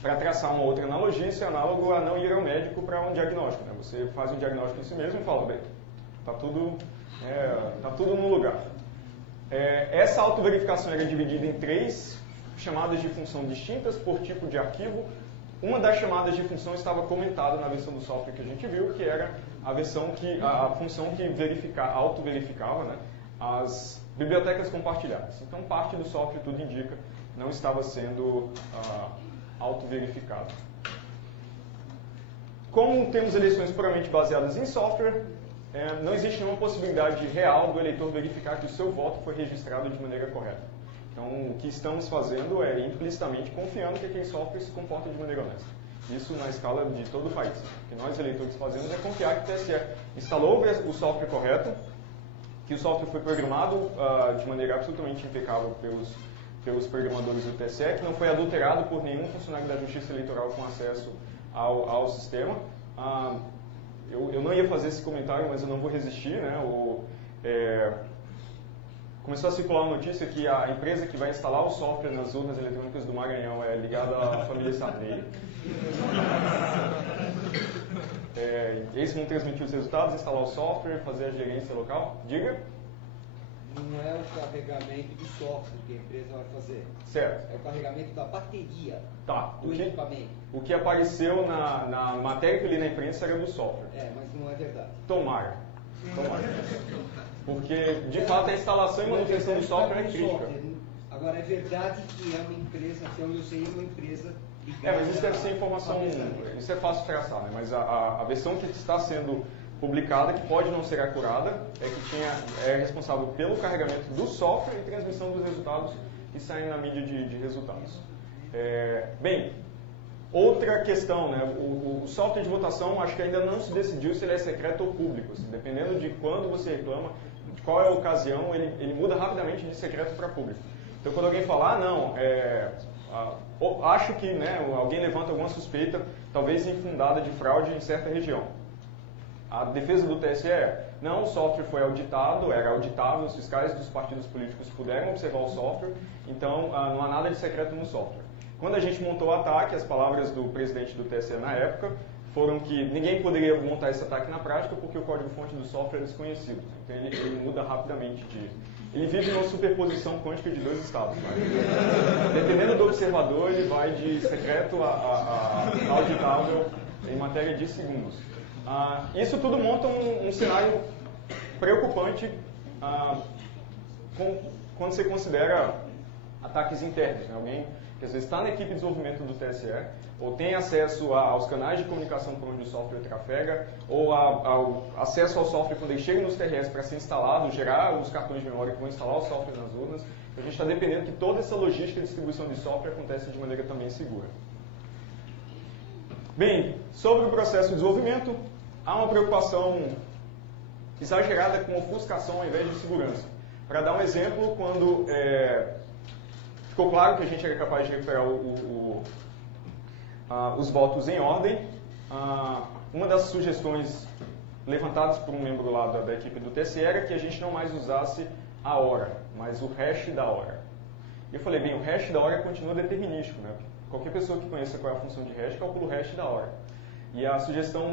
Para traçar uma outra analogia, isso é análogo a não ir ao médico para um diagnóstico. Né? Você faz um diagnóstico em si mesmo e fala, bem, está tudo no lugar. Essa autoverificação era dividida em 3 chamadas de função distintas por tipo de arquivo. Uma das chamadas de função estava comentada na versão do software que a gente viu, que era a função que auto-verificava, né, as bibliotecas compartilhadas. Então, parte do software, tudo indica, não estava sendo auto-verificado. Como temos eleições puramente baseadas em software, não existe nenhuma possibilidade real do eleitor verificar que o seu voto foi registrado de maneira correta. Então, o que estamos fazendo é implicitamente confiando que aquele software se comporta de maneira honesta. Isso na escala de todo o país. O que nós, eleitores, fazemos é confiar que o TSE instalou o software correto, que o software foi programado de maneira absolutamente impecável pelos programadores do TSE, que não foi adulterado por nenhum funcionário da Justiça Eleitoral com acesso ao sistema. Eu não ia fazer esse comentário, mas eu não vou resistir. Né? Começou a circular uma notícia que a empresa que vai instalar o software nas urnas eletrônicas do Maranhão é ligada à família Sarney. Eles vão transmitir os resultados, instalar o software, fazer a gerência local. Diga. Não é o carregamento do software que a empresa vai fazer. Certo. É o carregamento da bateria do equipamento. O que apareceu na matéria que eu li na imprensa era do software. Mas não é verdade. Tomara. Porque, de fato, a instalação e manutenção do software é crítica. Agora, é verdade que é uma empresa, até onde eu sei, é uma empresa ligada. Mas isso deve ser informação, isso é fácil de traçar, né? Mas a versão que está sendo publicada, que pode não ser acurada, é que é responsável pelo carregamento do software e transmissão dos resultados que saem na mídia de resultados. Bem, outra questão, né? O software de votação, acho que ainda não se decidiu se ele é secreto ou público. Assim, dependendo de quando você reclama, de qual é a ocasião, ele muda rapidamente de secreto para público. Então, quando alguém falar, acho que, né, alguém levanta alguma suspeita, talvez infundada de fraude em certa região. A defesa do TSE não, o software foi auditado, era auditável, os fiscais dos partidos políticos puderam observar o software, então não há nada de secreto no software. Quando a gente montou o ataque, as palavras do presidente do TSE na época foram que ninguém poderia montar esse ataque na prática porque o código-fonte do software é desconhecido. Então ele muda rapidamente Ele vive numa superposição quântica de 2 estados. Né? Dependendo do observador, ele vai de secreto a auditável em matéria de segundos. Isso tudo monta um cenário preocupante quando você considera ataques internos. Né? Alguém que às vezes está na equipe de desenvolvimento do TSE, ou tem acesso aos canais de comunicação por onde o software trafega, ou ao acesso ao software quando ele chega nos TRS para ser instalado, gerar os cartões de memória que vão instalar o software nas urnas. A gente está dependendo que toda essa logística de distribuição de software aconteça de maneira também segura. Bem, sobre o processo de desenvolvimento, há uma preocupação exagerada com ofuscação ao invés de segurança. Para dar um exemplo, quando ficou claro que a gente era capaz de recuperar os votos em ordem, uma das sugestões levantadas por um membro lá da equipe do TSE era que a gente não mais usasse a hora, mas o hash da hora. E eu falei, bem, o hash da hora continua determinístico, né? Qualquer pessoa que conheça qual é a função de hash, calcula o hash da hora. E a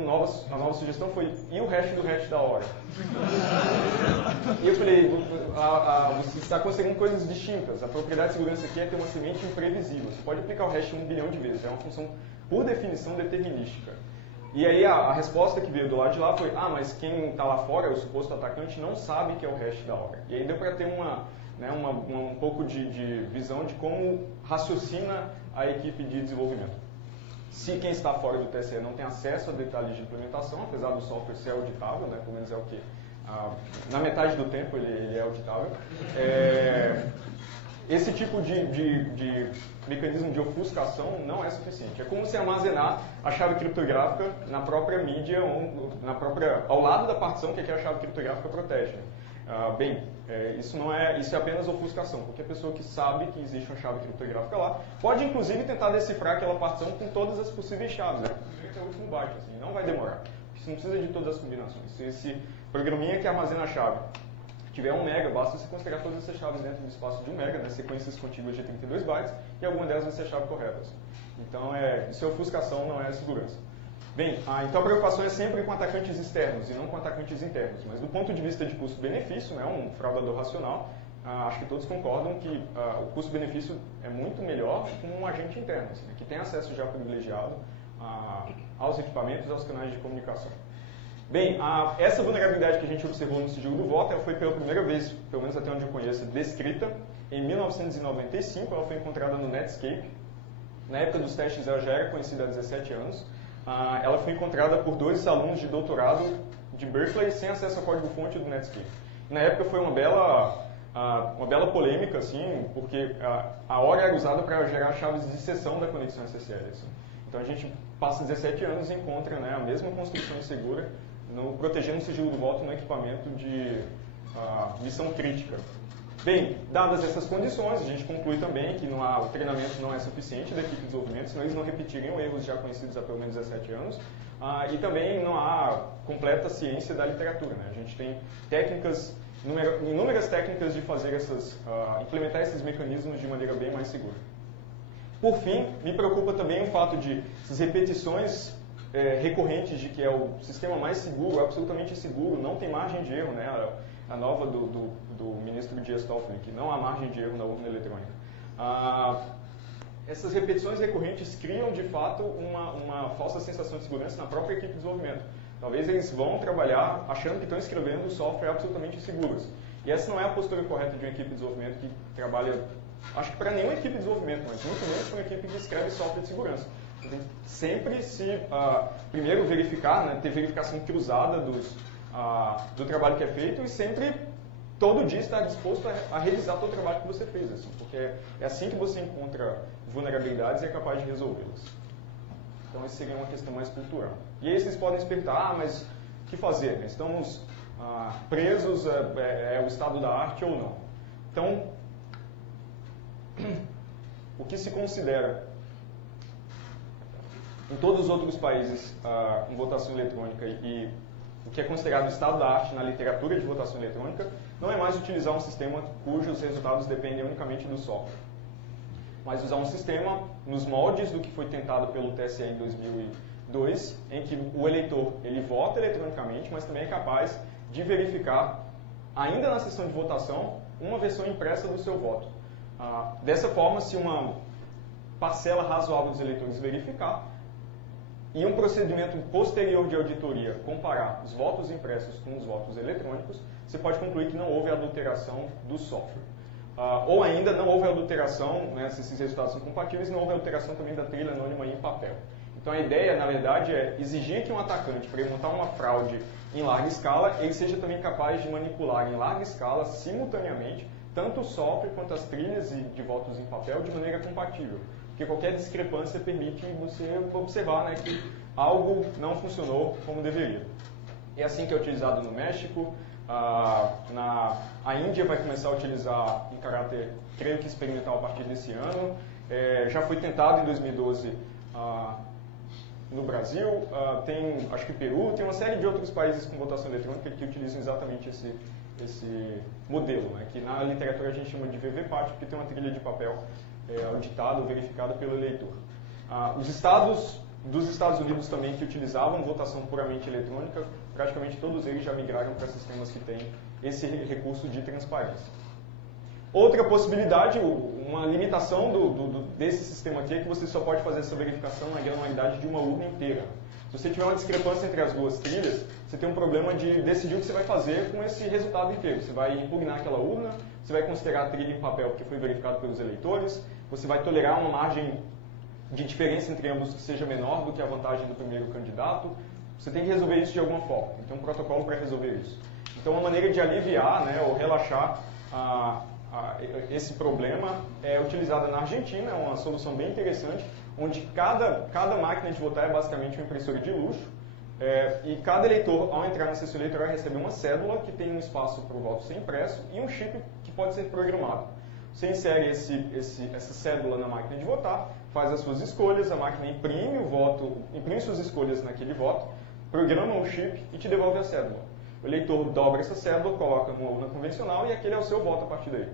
nova sugestão foi, e o hash do hash da hora? E eu falei, você está conseguindo coisas distintas. A propriedade de segurança aqui é ter uma semente imprevisível. Você pode aplicar o hash 1 bilhão de vezes. É uma função, por definição, determinística. E aí a resposta que veio do lado de lá foi, mas quem está lá fora, o suposto atacante, não sabe que é o hash da hora. E aí deu para ter um pouco de visão de como raciocina a equipe de desenvolvimento. Se quem está fora do TSE não tem acesso a detalhes de implementação, apesar do software ser auditável, né, pelo menos é o que na metade do tempo ele é auditável, esse tipo de mecanismo de ofuscação não é suficiente. É como se armazenar a chave criptográfica na própria mídia, ao lado da partição que a chave criptográfica protege. Isso é apenas ofuscação. Qualquer pessoa que sabe que existe uma chave criptográfica lá pode, inclusive, tentar decifrar aquela partição com todas as possíveis chaves. Até o último byte, assim, não vai demorar. Você não precisa de todas as combinações. Se esse programinha que armazena a chave tiver 1 mega, basta você considerar todas essas chaves dentro do espaço de 1 mega, né, sequências contíguas de 32 bytes, e alguma delas vai ser a chave correta. Assim. Então, isso é ofuscação, não é segurança. Bem, então a preocupação é sempre com atacantes externos e não com atacantes internos. Mas do ponto de vista de custo-benefício, né, um fraudador racional, acho que todos concordam que o custo-benefício é muito melhor com um agente interno, assim, que tem acesso já privilegiado aos equipamentos e aos canais de comunicação. Bem, essa vulnerabilidade que a gente observou no sigilo do voto, ela foi pela primeira vez, pelo menos até onde eu conheço, descrita em 1995. Ela foi encontrada no Netscape. Na época dos testes, ela já era conhecida há 17 anos. Ela foi encontrada por 2 alunos de doutorado de Berkeley sem acesso ao código-fonte do Netscape. Na época foi uma bela polêmica, assim, porque a hora era usada para gerar chaves de seção da conexão SSL. Assim. Então a gente passa 17 anos e encontra, né, a mesma construção segura protegendo o sigilo do voto no equipamento de missão crítica. Bem, dadas essas condições, a gente conclui também que o treinamento não é suficiente da equipe de desenvolvimento, senão eles não repetiriam erros já conhecidos há pelo menos 17 anos. E também não há completa ciência da literatura. Né? A gente tem inúmeras técnicas de fazer implementar esses mecanismos de maneira bem mais segura. Por fim, me preocupa também o fato de essas repetições recorrentes de que é o sistema mais seguro, absolutamente seguro, não tem margem de erro, né? A nova do ministro Dias Toffoli, que não há margem de erro na urna eletrônica. Essas repetições recorrentes criam, de fato, uma falsa sensação de segurança na própria equipe de desenvolvimento. Talvez eles vão trabalhar achando que estão escrevendo software absolutamente seguros. E essa não é a postura correta de uma equipe de desenvolvimento que trabalha, acho que para nenhuma equipe de desenvolvimento, mas muito menos para uma equipe que escreve software de segurança. Você tem que sempre primeiro verificar, né, ter verificação cruzada do trabalho que é feito e sempre, todo dia, estar disposto a revisar todo o trabalho que você fez. Assim, porque é assim que você encontra vulnerabilidades e é capaz de resolvê-las. Então, essa seria uma questão mais cultural. E aí vocês podem se perguntar, mas o que fazer? Estamos presos, é o estado da arte ou não? Então, o que se considera em todos os outros países em votação eletrônica e o que é considerado estado da arte na literatura de votação eletrônica não é mais utilizar um sistema cujos resultados dependem unicamente do software, mas usar um sistema nos moldes do que foi tentado pelo TSE em 2002, em que o eleitor ele vota eletronicamente, mas também é capaz de verificar, ainda na sessão de votação, uma versão impressa do seu voto. Dessa forma, se uma parcela razoável dos eleitores verificar, e um procedimento posterior de auditoria comparar os votos impressos com os votos eletrônicos, você pode concluir que não houve adulteração do software. ou ainda não houve adulteração, né, se esses resultados são compatíveis, não houve alteração também da trilha anônima em papel. Então a ideia, na verdade, é exigir que um atacante, para ele montar uma fraude em larga escala, ele seja também capaz de manipular em larga escala, simultaneamente, tanto o software quanto as trilhas de votos em papel de maneira compatível. Porque qualquer discrepância permite você observar, né, que algo não funcionou como deveria. É assim que é utilizado no México. A Índia vai começar a utilizar em caráter, creio que experimental a partir desse ano. Já foi tentado em 2012 no Brasil, tem, acho que Peru, tem uma série de outros países com votação eletrônica que utilizam exatamente esse modelo, né, que na literatura a gente chama de VVPAT, porque tem uma trilha de papel auditada ou verificada pelo eleitor. Os estados dos Estados Unidos também que utilizavam votação puramente eletrônica, praticamente todos eles já migraram para sistemas que têm esse recurso de transparência. Outra possibilidade, uma limitação desse sistema aqui é que você só pode fazer essa verificação na granularidade de uma urna inteira. Se você tiver uma discrepância entre as duas trilhas, você tem um problema de decidir o que você vai fazer com esse resultado inteiro. Você vai impugnar aquela urna, você vai considerar a trilha em papel porque foi verificado pelos eleitores, você vai tolerar uma margem de diferença entre ambos que seja menor do que a vantagem do primeiro candidato. Você tem que resolver isso de alguma forma. Tem um protocolo para resolver isso. Então, uma maneira de aliviar, né, ou relaxar esse problema é utilizada na Argentina, é uma solução bem interessante, onde cada máquina de votar é basicamente uma impressora de luxo, e cada eleitor, ao entrar na sessão eleitoral, recebe uma cédula que tem um espaço para o voto ser impresso e um chip que pode ser programado. Você insere essa cédula na máquina de votar, faz as suas escolhas, a máquina imprime o voto, imprime suas escolhas naquele voto, programa o chip e te devolve a cédula. O eleitor dobra essa cédula, coloca numa urna convencional e aquele é o seu voto a partir daí.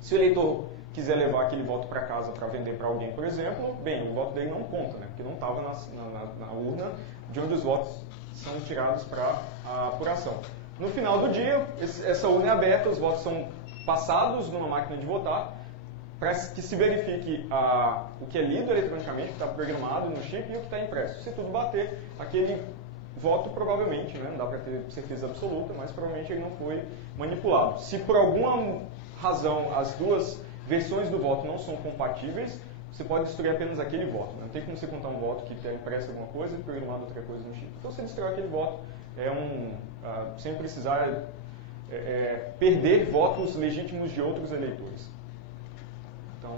Se o eleitor quiser levar aquele voto para casa para vender para alguém, por exemplo, bem, o voto dele não conta, né? Porque não estava na urna de onde os votos são tirados para a apuração. No final do dia, essa urna é aberta, os votos são passados numa máquina de votar, para que se verifique o que é lido eletronicamente, o que está programado no chip e o que está impresso. Se tudo bater, aquele voto provavelmente, né, não dá para ter certeza absoluta, mas provavelmente ele não foi manipulado. Se por alguma razão as duas versões do voto não são compatíveis, você pode destruir apenas aquele voto. Não tem como você contar um voto que está impresso alguma coisa e programado outra coisa no chip. Então você destrói aquele voto sem precisar perder votos legítimos de outros eleitores. Então,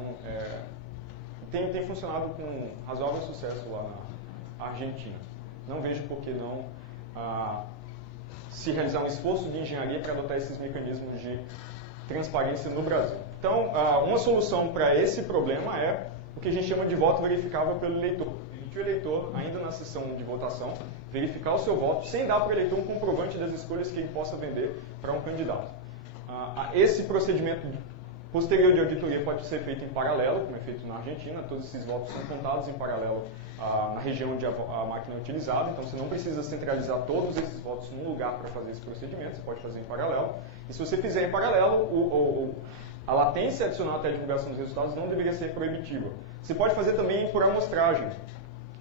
tem funcionado com razoável sucesso lá na Argentina. Não vejo por que não se realizar um esforço de engenharia para adotar esses mecanismos de transparência no Brasil. Então, uma solução para esse problema é o que a gente chama de voto verificável pelo eleitor. Permitir o eleitor, ainda na sessão de votação, verificar o seu voto sem dar para o eleitor um comprovante das escolhas que ele possa vender para um candidato. Esse procedimento posterior de auditoria pode ser feito em paralelo, como é feito na Argentina. Todos esses votos são contados em paralelo na região onde a máquina é utilizada, então você não precisa centralizar todos esses votos num lugar para fazer esse procedimento, você pode fazer em paralelo. E se você fizer em paralelo, a latência adicional até a divulgação dos resultados não deveria ser proibitiva. Você pode fazer também por amostragem.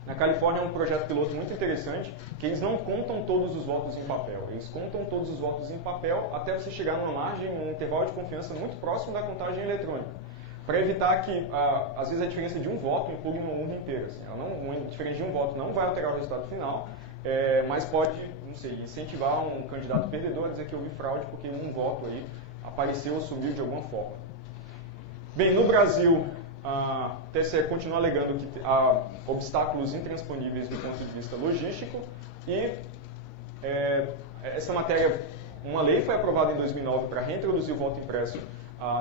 Na Califórnia é um projeto piloto muito interessante, que eles não contam todos os votos em papel. Eles contam todos os votos em papel até você chegar numa margem, num intervalo de confiança muito próximo da contagem eletrônica. Para evitar que, às vezes, a diferença de um voto impugne uma urna inteira. Assim. Uma diferença de um voto não vai alterar o resultado final, mas pode, não sei, incentivar um candidato perdedor a dizer que houve fraude porque um voto aí apareceu ou sumiu de alguma forma. Bem, no Brasil, a TSE continua alegando que há obstáculos intransponíveis do ponto de vista logístico e essa matéria, uma lei foi aprovada em 2009 para reintroduzir o voto impresso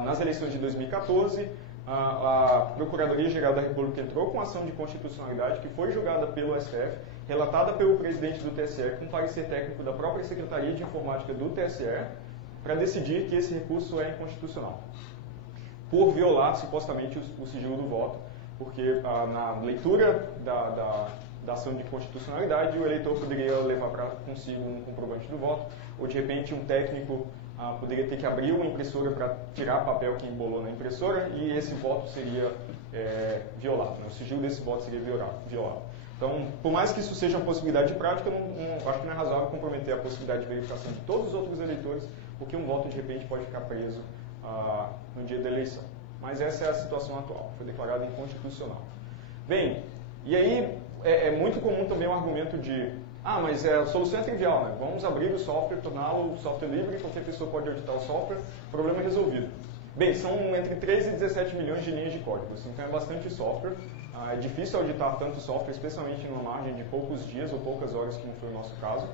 nas eleições de 2014. A Procuradoria-Geral da República entrou com ação de constitucionalidade que foi julgada pelo STF, relatada pelo presidente do TSE com parecer técnico da própria Secretaria de Informática do TSE, para decidir que esse recurso é inconstitucional, por violar supostamente o sigilo do voto, porque na leitura da ação de constitucionalidade o eleitor poderia levar consigo um comprovante do voto, ou de repente um técnico poderia ter que abrir uma impressora para tirar papel que embolou na impressora e esse voto seria violado, né? O sigilo desse voto seria violado. Então, por mais que isso seja uma possibilidade de prática, acho que não é razoável comprometer a possibilidade de verificação de todos os outros eleitores, porque um voto de repente pode ficar preso no dia da eleição. Mas essa é a situação atual, foi declarada inconstitucional. Bem, e aí é muito comum também o argumento de mas a solução é trivial, né? Vamos abrir o software, torná-lo software livre, qualquer pessoa pode auditar o software, problema resolvido. Bem, são entre 13 e 17 milhões de linhas de código, então é bastante software. É difícil auditar tanto software, especialmente numa margem de poucos dias ou poucas horas, que não foi o nosso caso.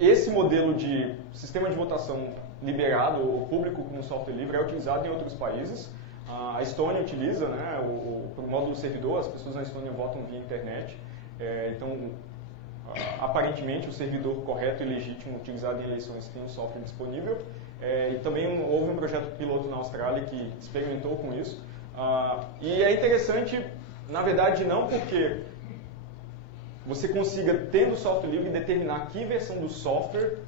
Esse modelo de sistema de votação liberado ou público como software livre é utilizado em outros países. A Estônia utiliza, né, o módulo servidor, as pessoas na Estônia votam via internet. Então, aparentemente, o servidor correto e legítimo utilizado em eleições tem um software disponível. E também houve um projeto piloto na Austrália que experimentou com isso. E é interessante, na verdade, não porque você consiga, tendo software livre, determinar que versão do software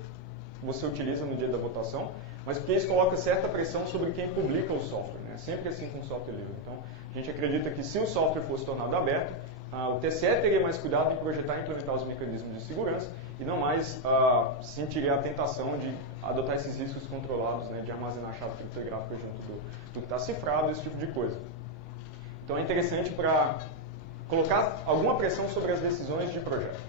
você utiliza no dia da votação, mas porque isso coloca certa pressão sobre quem publica o software. Né? Sempre assim com o software livre. Então, a gente acredita que se o software fosse tornado aberto, o TSE teria mais cuidado em projetar e implementar os mecanismos de segurança e não mais sentiria a tentação de adotar esses riscos controlados, né, de armazenar a chave criptográfica junto do que está cifrado, esse tipo de coisa. Então é interessante para colocar alguma pressão sobre as decisões de projeto.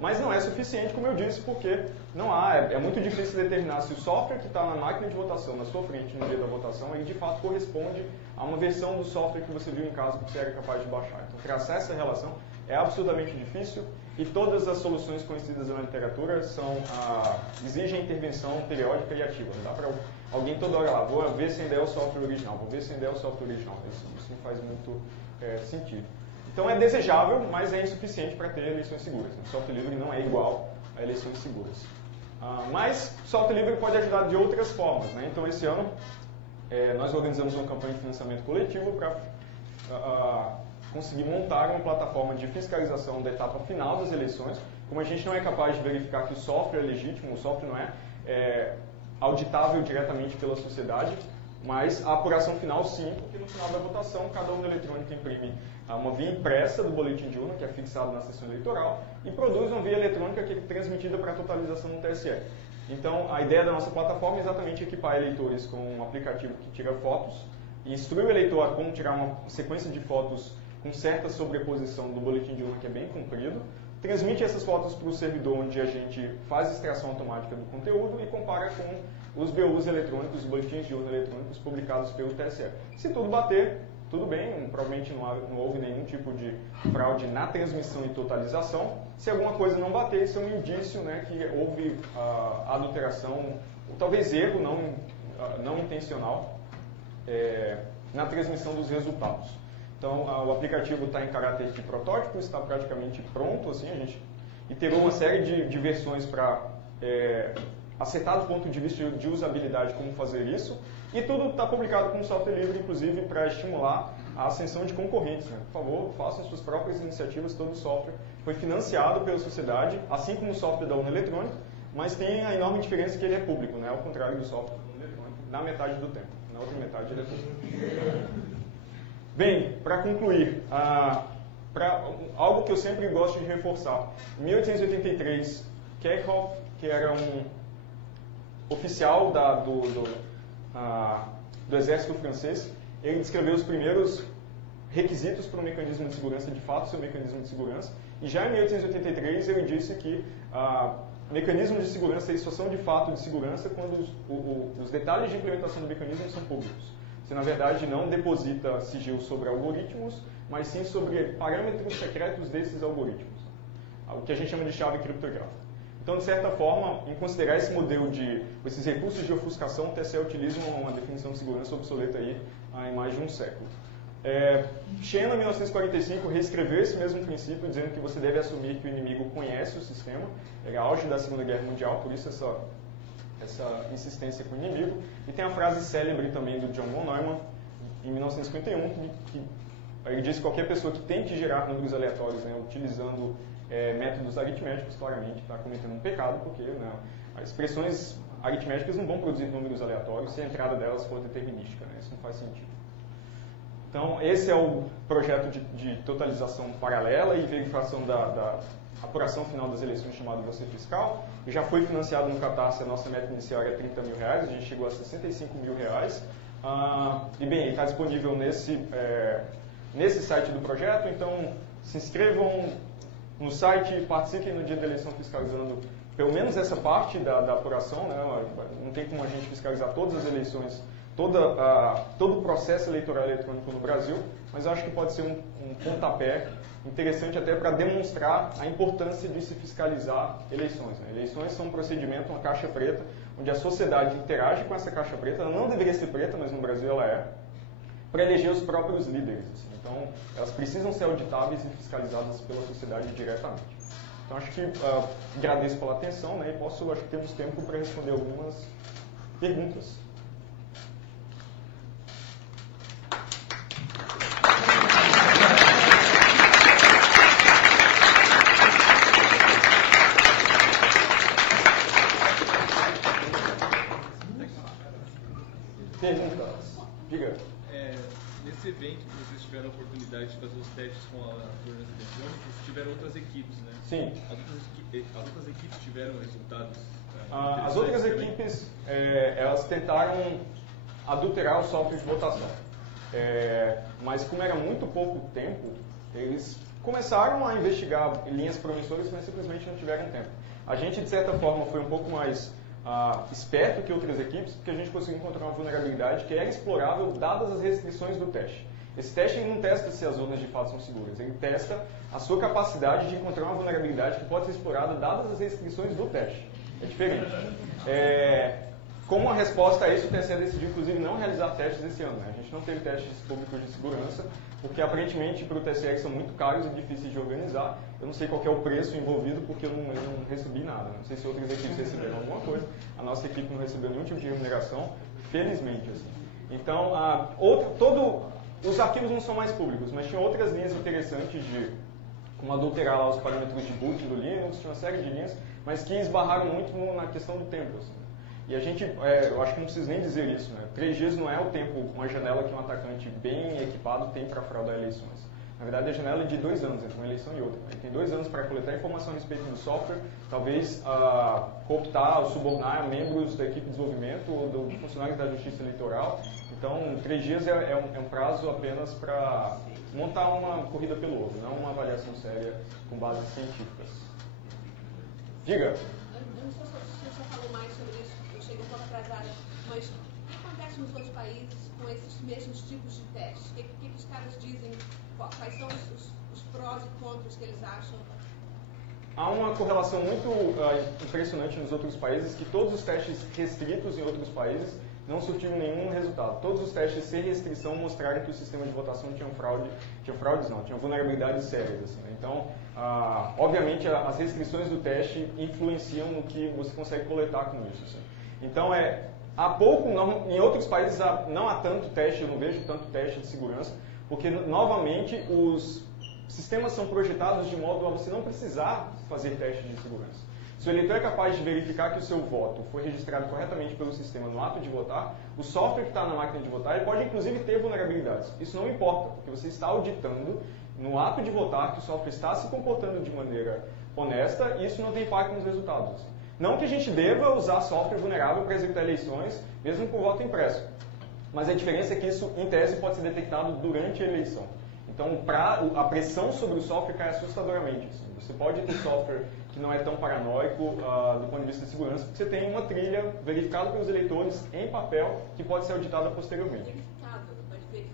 Mas não é suficiente, como eu disse, porque é muito difícil determinar se o software que está na máquina de votação, na sua frente, no dia da votação, ele de fato corresponde a uma versão do software que você viu em casa que você era capaz de baixar. Então, traçar essa relação é absurdamente difícil e todas as soluções conhecidas na literatura exigem intervenção periódica e ativa. Não dá para alguém toda hora lá, vou ver se ainda é o software original, vou ver se ainda é o software original. Isso não faz muito sentido. Então é desejável, mas é insuficiente para ter eleições seguras. O software livre não é igual a eleições seguras. Mas software livre pode ajudar de outras formas. Né? Então esse ano nós organizamos uma campanha de financiamento coletivo para conseguir montar uma plataforma de fiscalização da etapa final das eleições. Como a gente não é capaz de verificar que o software é legítimo, o software não é auditável diretamente pela sociedade, mas a apuração final sim, porque no final da votação cada urna eletrônica imprime uma via impressa do boletim de urna, que é fixado na sessão eleitoral, e produz uma via eletrônica que é transmitida para a totalização no TSE. Então, a ideia da nossa plataforma é exatamente equipar eleitores com um aplicativo que tira fotos, e instrui o eleitor a como tirar uma sequência de fotos com certa sobreposição do boletim de urna, que é bem comprido, transmite essas fotos para o servidor, onde a gente faz extração automática do conteúdo e compara com os BUs eletrônicos, os boletins de urna eletrônicos publicados pelo TSE. Se tudo bater, tudo bem, provavelmente não houve nenhum tipo de fraude na transmissão e totalização. Se alguma coisa não bater, isso é um indício, né, que houve adulteração, ou talvez erro não intencional, na transmissão dos resultados. Então, o aplicativo está em caráter de protótipo, está praticamente pronto, assim, a gente iterou uma série de versões para acertar do ponto de vista de usabilidade como fazer isso, e tudo está publicado como software livre, inclusive para estimular a ascensão de concorrentes. Né? Por favor, façam suas próprias iniciativas, todo o software foi financiado pela sociedade, assim como o software da urna eletrônica, mas tem a enorme diferença que ele é público, né? Ao contrário do software da urna eletrônica, na metade do tempo, na outra metade ele é público. Bem, para concluir, algo que eu sempre gosto de reforçar. Em 1883, Kirchhoff, que era um oficial do exército francês, ele descreveu os primeiros requisitos para um mecanismo de segurança, de fato, seu mecanismo de segurança, e já em 1883 ele disse que mecanismos de segurança eles só são de fato de segurança quando os detalhes de implementação do mecanismo são públicos. Você, na verdade, não deposita sigilo sobre algoritmos, mas sim sobre parâmetros secretos desses algoritmos, o que a gente chama de chave criptográfica. Então, de certa forma, em considerar esse modelo esses recursos de ofuscação, o TSE utiliza uma definição de segurança obsoleta aí, há mais de um século. Shannon, em 1945, reescreveu esse mesmo princípio, dizendo que você deve assumir que o inimigo conhece o sistema. Era auge da Segunda Guerra Mundial, por isso essa insistência com o inimigo. E tem a frase célebre também do John von Neumann, em 1951, que ele diz que qualquer pessoa que tente gerar números aleatórios, né, utilizando métodos aritméticos, claramente está cometendo um pecado, porque as expressões aritméticas não vão produzir números aleatórios se a entrada delas for determinística. Né? Isso não faz sentido. Então, esse é o projeto de totalização paralela e verificação da apuração final das eleições, chamado Você Fiscal. Já foi financiado no Catarse, a nossa meta inicial era R$30 mil, a gente chegou a R$65 mil. E bem, está disponível nesse site do projeto, então se inscrevam no site, participem no dia da eleição fiscalizando pelo menos essa parte da apuração, né? Não tem como a gente fiscalizar todas as eleições, todo o processo eleitoral eletrônico no Brasil, mas eu acho que pode ser um pontapé interessante até para demonstrar a importância de se fiscalizar eleições. Né? Eleições são um procedimento, uma caixa preta, onde a sociedade interage com essa caixa preta, ela não deveria ser preta, mas no Brasil ela é, para eleger os próprios líderes. Assim. Então, elas precisam ser auditáveis e fiscalizadas pela sociedade diretamente. Então, acho que agradeço pela atenção, né, e acho que temos tempo para responder algumas perguntas. Perguntas. Diga. Nesse evento que vocês tiveram a oportunidade de fazer os testes com as urnas eletrônicas, tiveram outras equipes, né? Sim. As outras equipes tiveram resultados? As outras equipes, elas tentaram adulterar o software de votação. Mas como era muito pouco tempo, eles começaram a investigar linhas promissoras, mas simplesmente não tiveram tempo. A gente, de certa forma, foi um pouco mais esperto que outras equipes, porque a gente conseguiu encontrar uma vulnerabilidade que era explorável dadas as restrições do teste. Esse teste não testa se as zonas de fato são seguras, ele testa a sua capacidade de encontrar uma vulnerabilidade que pode ser explorada dadas as restrições do teste. É diferente. Como a resposta a isso, o TSE decidiu, inclusive, não realizar testes esse ano. Né? A gente não teve testes públicos de segurança, porque aparentemente para o TSE eles são muito caros e difíceis de organizar. Eu não sei qual que é o preço envolvido, porque eu não recebi nada. Não sei se outras equipes receberam alguma coisa. A nossa equipe não recebeu nenhum tipo de remuneração, felizmente. Assim. Então, os arquivos não são mais públicos, mas tinha outras linhas interessantes de como adulterar lá os parâmetros de boot do Linux, tinha uma série de linhas, mas que esbarraram muito na questão do tempo. Assim. E a gente, eu acho que não preciso nem dizer isso, né? 3 dias não é o tempo, uma janela que um atacante bem equipado tem para fraudar eleições. Na verdade, a janela é de 2 anos entre uma eleição e outra. Ele tem 2 anos para coletar informação a respeito do software, talvez cooptar ou subornar membros da equipe de desenvolvimento ou de funcionários da Justiça Eleitoral. Então, 3 dias é um prazo apenas para montar uma corrida pelo ovo, não uma avaliação séria com bases científicas. Diga. Eu não sei se você já falou mais sobre isso, eu cheguei um pouco atrasada, mas o que acontece nos outros países com esses mesmos tipos de testes? O que os caras dizem? Quais são os prós e contras que eles acham? Há uma correlação muito impressionante nos outros países, que todos os testes restritos em outros países não surtiram nenhum resultado. Todos os testes sem restrição mostraram que o sistema de votação tinha vulnerabilidades sérias. Assim, né? Então, obviamente, as restrições do teste influenciam no que você consegue coletar com isso. Assim. Então, há pouco, em outros países não há tanto teste, eu não vejo tanto teste de segurança, porque, novamente, os sistemas são projetados de modo a você não precisar fazer testes de segurança. Se o eleitor é capaz de verificar que o seu voto foi registrado corretamente pelo sistema no ato de votar, o software que está na máquina de votar ele pode inclusive ter vulnerabilidades. Isso não importa, porque você está auditando no ato de votar que o software está se comportando de maneira honesta e isso não tem impacto nos resultados. Não que a gente deva usar software vulnerável para executar eleições, mesmo com voto impresso. Mas a diferença é que isso, em tese, pode ser detectado durante a eleição. Então, a pressão sobre o software cai assustadoramente. Assim. Você pode ter software que não é tão paranoico do ponto de vista de segurança, porque você tem uma trilha verificada pelos eleitores em papel que pode ser auditada posteriormente. Verificada? Pode ser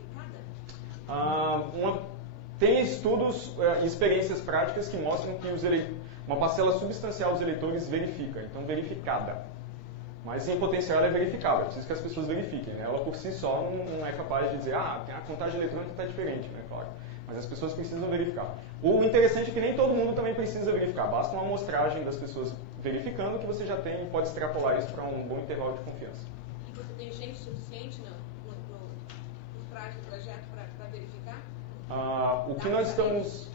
verificada? Tem estudos e experiências práticas que mostram que uma parcela substancial dos eleitores verifica, então verificada. Mas em potencial ela é verificável, é preciso que as pessoas verifiquem. Né? Ela por si só não é capaz de dizer, a contagem eletrônica está diferente, né? Claro. Mas as pessoas precisam verificar. O interessante é que nem todo mundo também precisa verificar. Basta uma amostragem das pessoas verificando que você já pode extrapolar isso para um bom intervalo de confiança. E você tem gente suficiente no projeto para verificar? O que nós estamos...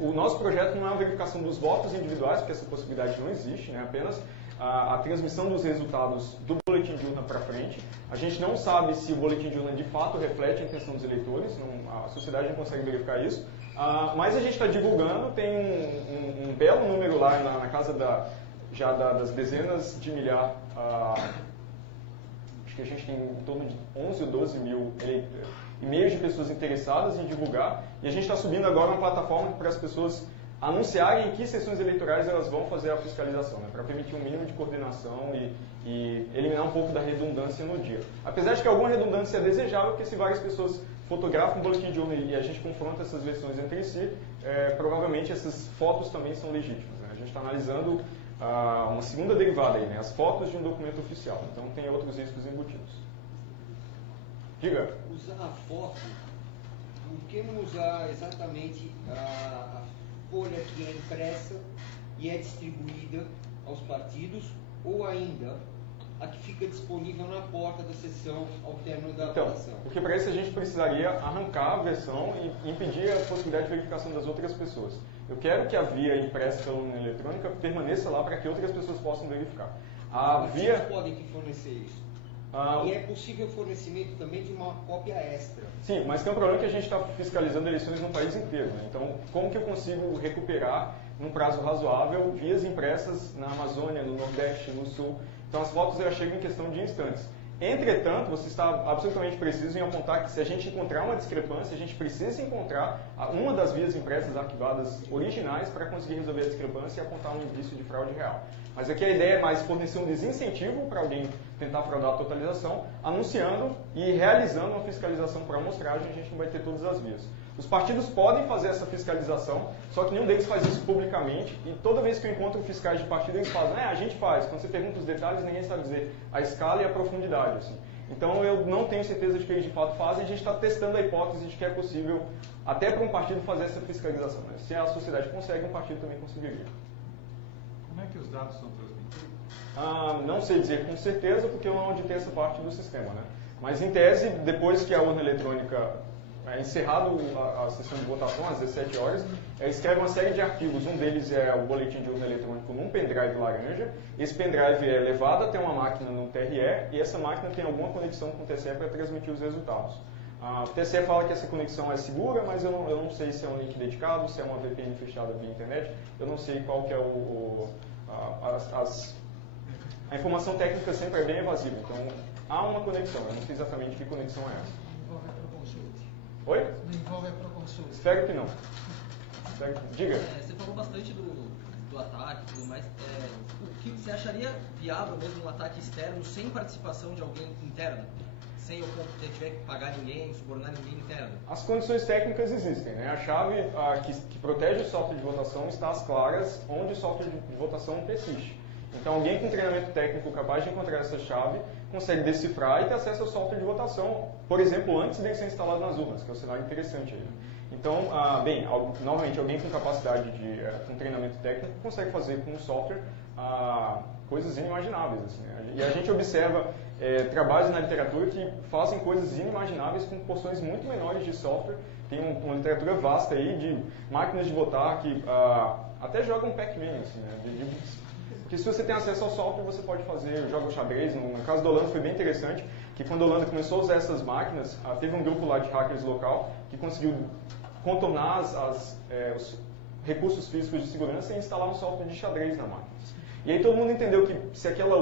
o nosso projeto não é uma verificação dos votos individuais, porque essa possibilidade não existe, né? Apenas a transmissão dos resultados do boletim de urna para frente. A gente não sabe se o boletim de urna de fato reflete a intenção dos eleitores, a sociedade não consegue verificar isso, mas a gente está divulgando, tem um belo número lá na casa das dezenas de milhar, acho que a gente tem em torno de 11 ou 12 mil e-mails de pessoas interessadas em divulgar, e a gente está subindo agora uma plataforma para as pessoas anunciarem em que sessões eleitorais elas vão fazer a fiscalização, né, para permitir um mínimo de coordenação e eliminar um pouco da redundância no dia. Apesar de que alguma redundância é desejável, porque se várias pessoas fotografam um boletim de urna e a gente confronta essas versões entre si, provavelmente essas fotos também são legítimas. Né? A gente está analisando uma segunda derivada aí, né, as fotos de um documento oficial. Então tem outros riscos embutidos. Diga. Usar a foto, por que não usar exatamente a folha que é impressa e é distribuída aos partidos, ou ainda a que fica disponível na porta da sessão ao término da votação? Porque para isso a gente precisaria arrancar a versão e impedir a possibilidade de verificação das outras pessoas. Eu quero que a via impressa pela urna eletrônica permaneça lá para que outras pessoas possam verificar. Vocês podem fornecer isso. E é possível o fornecimento também de uma cópia extra. Sim, mas tem um problema que a gente está fiscalizando eleições no país inteiro. Né? Então, como que eu consigo recuperar, num prazo razoável, vias impressas na Amazônia, no Nordeste, no Sul? Então, as fotos já chegam em questão de instantes. Entretanto, você está absolutamente preciso em apontar que se a gente encontrar uma discrepância, a gente precisa encontrar uma das vias impressas arquivadas originais para conseguir resolver a discrepância e apontar um indício de fraude real. Mas aqui a ideia é mais fornecer um desincentivo para alguém tentar fraudar a totalização, anunciando e realizando uma fiscalização por amostragem, a gente não vai ter todas as vias. Os partidos podem fazer essa fiscalização, só que nenhum deles faz isso publicamente, e toda vez que eu encontro fiscais de partido, eles fazem, a gente faz. Quando você pergunta os detalhes, ninguém sabe dizer a escala e a profundidade. Assim. Então eu não tenho certeza de que eles de fato fazem, a gente está testando a hipótese de que é possível, até para um partido, fazer essa fiscalização. Mas se a sociedade consegue, um partido também conseguiria. Como é que os dados são transmitidos? Não sei dizer com certeza, porque eu não auditei essa parte do sistema. Né? Mas, em tese, depois que a urna eletrônica é encerrado a sessão de votação, às 17 horas, escreve uma série de arquivos. Um deles é o boletim de urna eletrônico num pendrive laranja. Esse pendrive é levado até uma máquina no TRE e essa máquina tem alguma conexão com o TSE para transmitir os resultados. O TSE fala que essa conexão é segura, mas eu não sei se é um link dedicado, se é uma VPN fechada via internet. Eu não sei qual que é a informação técnica sempre é bem evasiva. Então, há uma conexão. Eu não sei exatamente que conexão é essa. Envolve a Proconsulte. Oi? Não envolve a Proconsulte. Espero que não. Diga. Você falou bastante do ataque e tudo mais. O que você acharia viável mesmo um ataque externo sem participação de alguém interno? Sem eu tiver que pagar ninguém, subornar ninguém interno? As condições técnicas existem. Né? A chave que protege o software de votação está às claras onde o software de votação persiste. Então, alguém com treinamento técnico capaz de encontrar essa chave consegue decifrar e ter acesso ao software de votação, por exemplo, antes de ele ser instalado nas urnas, que é um cenário interessante aí. Então, novamente, alguém com capacidade com treinamento técnico consegue fazer com o software coisas inimagináveis. Assim, né? E a gente observa trabalhos na literatura que fazem coisas inimagináveis com porções muito menores de software. Tem uma literatura vasta aí de máquinas de votar que até jogam Pac-Man, assim, né? Porque se você tem acesso ao software, você pode fazer jogos xadrez. No caso da Holanda foi bem interessante, que quando a Holanda começou a usar essas máquinas, teve um grupo lá de hackers local que conseguiu contornar os recursos físicos de segurança e instalar um software de xadrez na máquina. E aí todo mundo entendeu que se aquela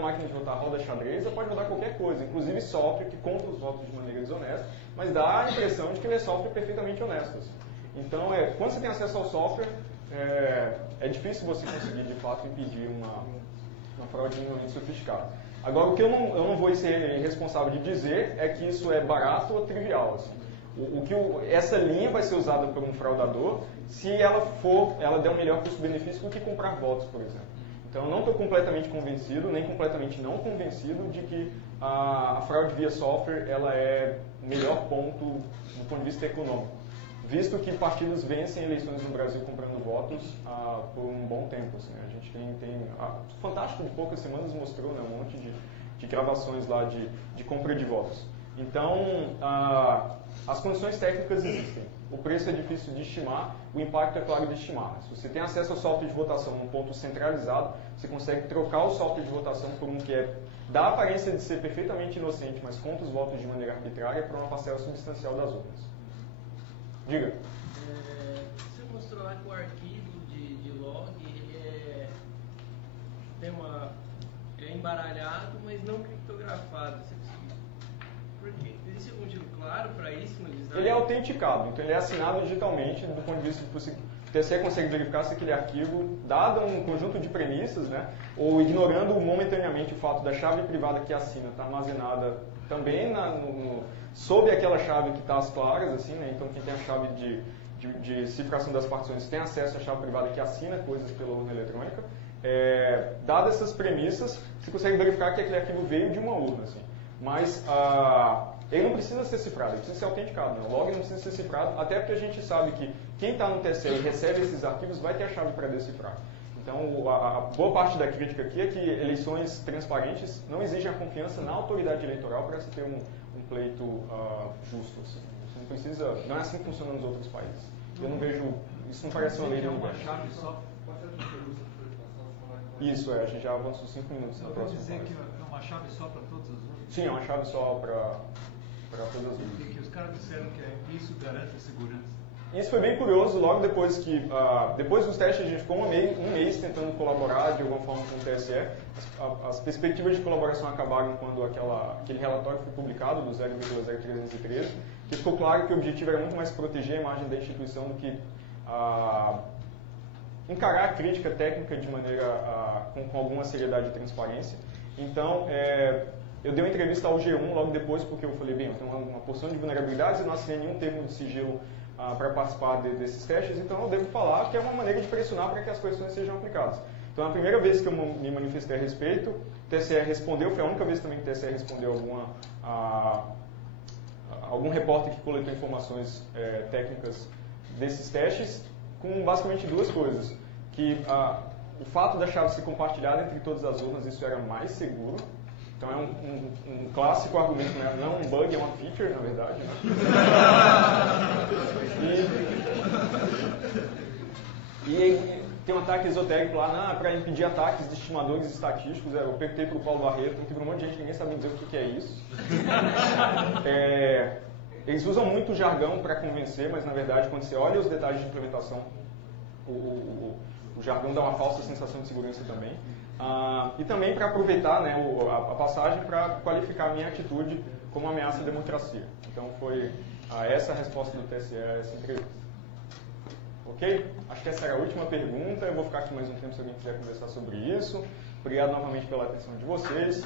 máquina de votar roda xadrez, ela pode rodar qualquer coisa, inclusive software que conta os votos de maneira desonesta, mas dá a impressão de que ele é software perfeitamente honesto. Assim. Então, quando você tem acesso ao software, é difícil você conseguir, de fato, impedir uma fraude minimamente sofisticada. Agora, o que eu não vou ser responsável de dizer é que isso é barato ou trivial. Assim. Essa linha vai ser usada por um fraudador se ela der um melhor custo-benefício do que comprar votos, por exemplo. Então, eu não estou completamente convencido, nem completamente não convencido de que a fraude via software ela é o melhor ponto do ponto de vista econômico. Visto que partidos vencem eleições no Brasil comprando votos por um bom tempo. Assim, a gente tem Fantástico de poucas semanas mostrou, né, um monte de gravações lá de compra de votos. Então, as condições técnicas existem. o preço é difícil de estimar, o impacto é claro de estimar. Se você tem acesso ao software de votação num ponto centralizado, você consegue trocar o software de votação por um que dá a aparência de ser perfeitamente inocente, mas conta os votos de maneira arbitrária para uma parcela substancial das urnas. Diga. Você mostrou lá que o arquivo de log ele é embaralhado, mas não criptografado. Por quê? Existe algum motivo claro para isso no design? Ele é autenticado, então ele é assinado digitalmente do ponto de vista de você. O TSE consegue verificar se aquele arquivo, dado um conjunto de premissas, né, ou ignorando momentaneamente o fato da chave privada que assina estar armazenada também sob aquela chave que está às claras, assim, né, então quem tem a chave de cifração das partições tem acesso à chave privada que assina coisas pela urna eletrônica. Dadas essas premissas, você consegue verificar que aquele arquivo veio de uma urna, assim. Mas ele não precisa ser cifrado, ele precisa ser autenticado. Né? O log não precisa ser cifrado, até porque a gente sabe que quem está no TSE e recebe esses arquivos vai ter a chave para decifrar. Então, a boa parte da crítica aqui é que eleições transparentes não exigem a confiança na autoridade eleitoral para se ter um pleito justo. Assim. Você não precisa, não é assim que funciona nos outros países. Eu não vejo, isso não parece uma lei do universo. Chave só. Isso, a gente já avançou 5 minutos na próxima. Quer dizer que é uma chave só para todas as urnas? Sim, é uma chave só para todas as urnas. E que os caras disseram que isso garante a segurança. Isso foi bem curioso, logo depois que, depois dos testes, a gente ficou um mês tentando colaborar de alguma forma com o TSE. As perspectivas de colaboração acabaram quando aquele relatório foi publicado, do 0,0313, que ficou claro que o objetivo era muito mais proteger a imagem da instituição do que encarar a crítica técnica de maneira com alguma seriedade e transparência. Então, eu dei uma entrevista ao G1 logo depois, porque eu falei, bem, eu tenho uma porção de vulnerabilidades e não assinei nenhum termo de sigilo para participar desses testes, então eu devo falar que é uma maneira de pressionar para que as questões sejam aplicadas. Então, a primeira vez que eu me manifestei a respeito, o TSE respondeu, foi a única vez também que o TSE respondeu algum repórter que coletou informações técnicas desses testes, com basicamente duas coisas. Que o fato da chave ser compartilhada entre todas as urnas, isso era mais seguro. Então é um clássico argumento, né? Não é um bug, é uma feature, na verdade. Né? E tem um ataque esotérico lá para impedir ataques de estimadores estatísticos. Eu perguntei para o Paulo Barreto, que para um monte de gente ninguém sabe dizer o que é isso. Eles usam muito jargão para convencer, mas na verdade quando você olha os detalhes de implementação, o jargão dá uma falsa sensação de segurança também. E também para aproveitar, né, a passagem para qualificar a minha atitude como ameaça à democracia. Então foi essa a resposta do TSE a essa entrevista. Ok? Acho que essa era a última pergunta. Eu vou ficar aqui mais um tempo se alguém quiser conversar sobre isso. Obrigado novamente pela atenção de vocês.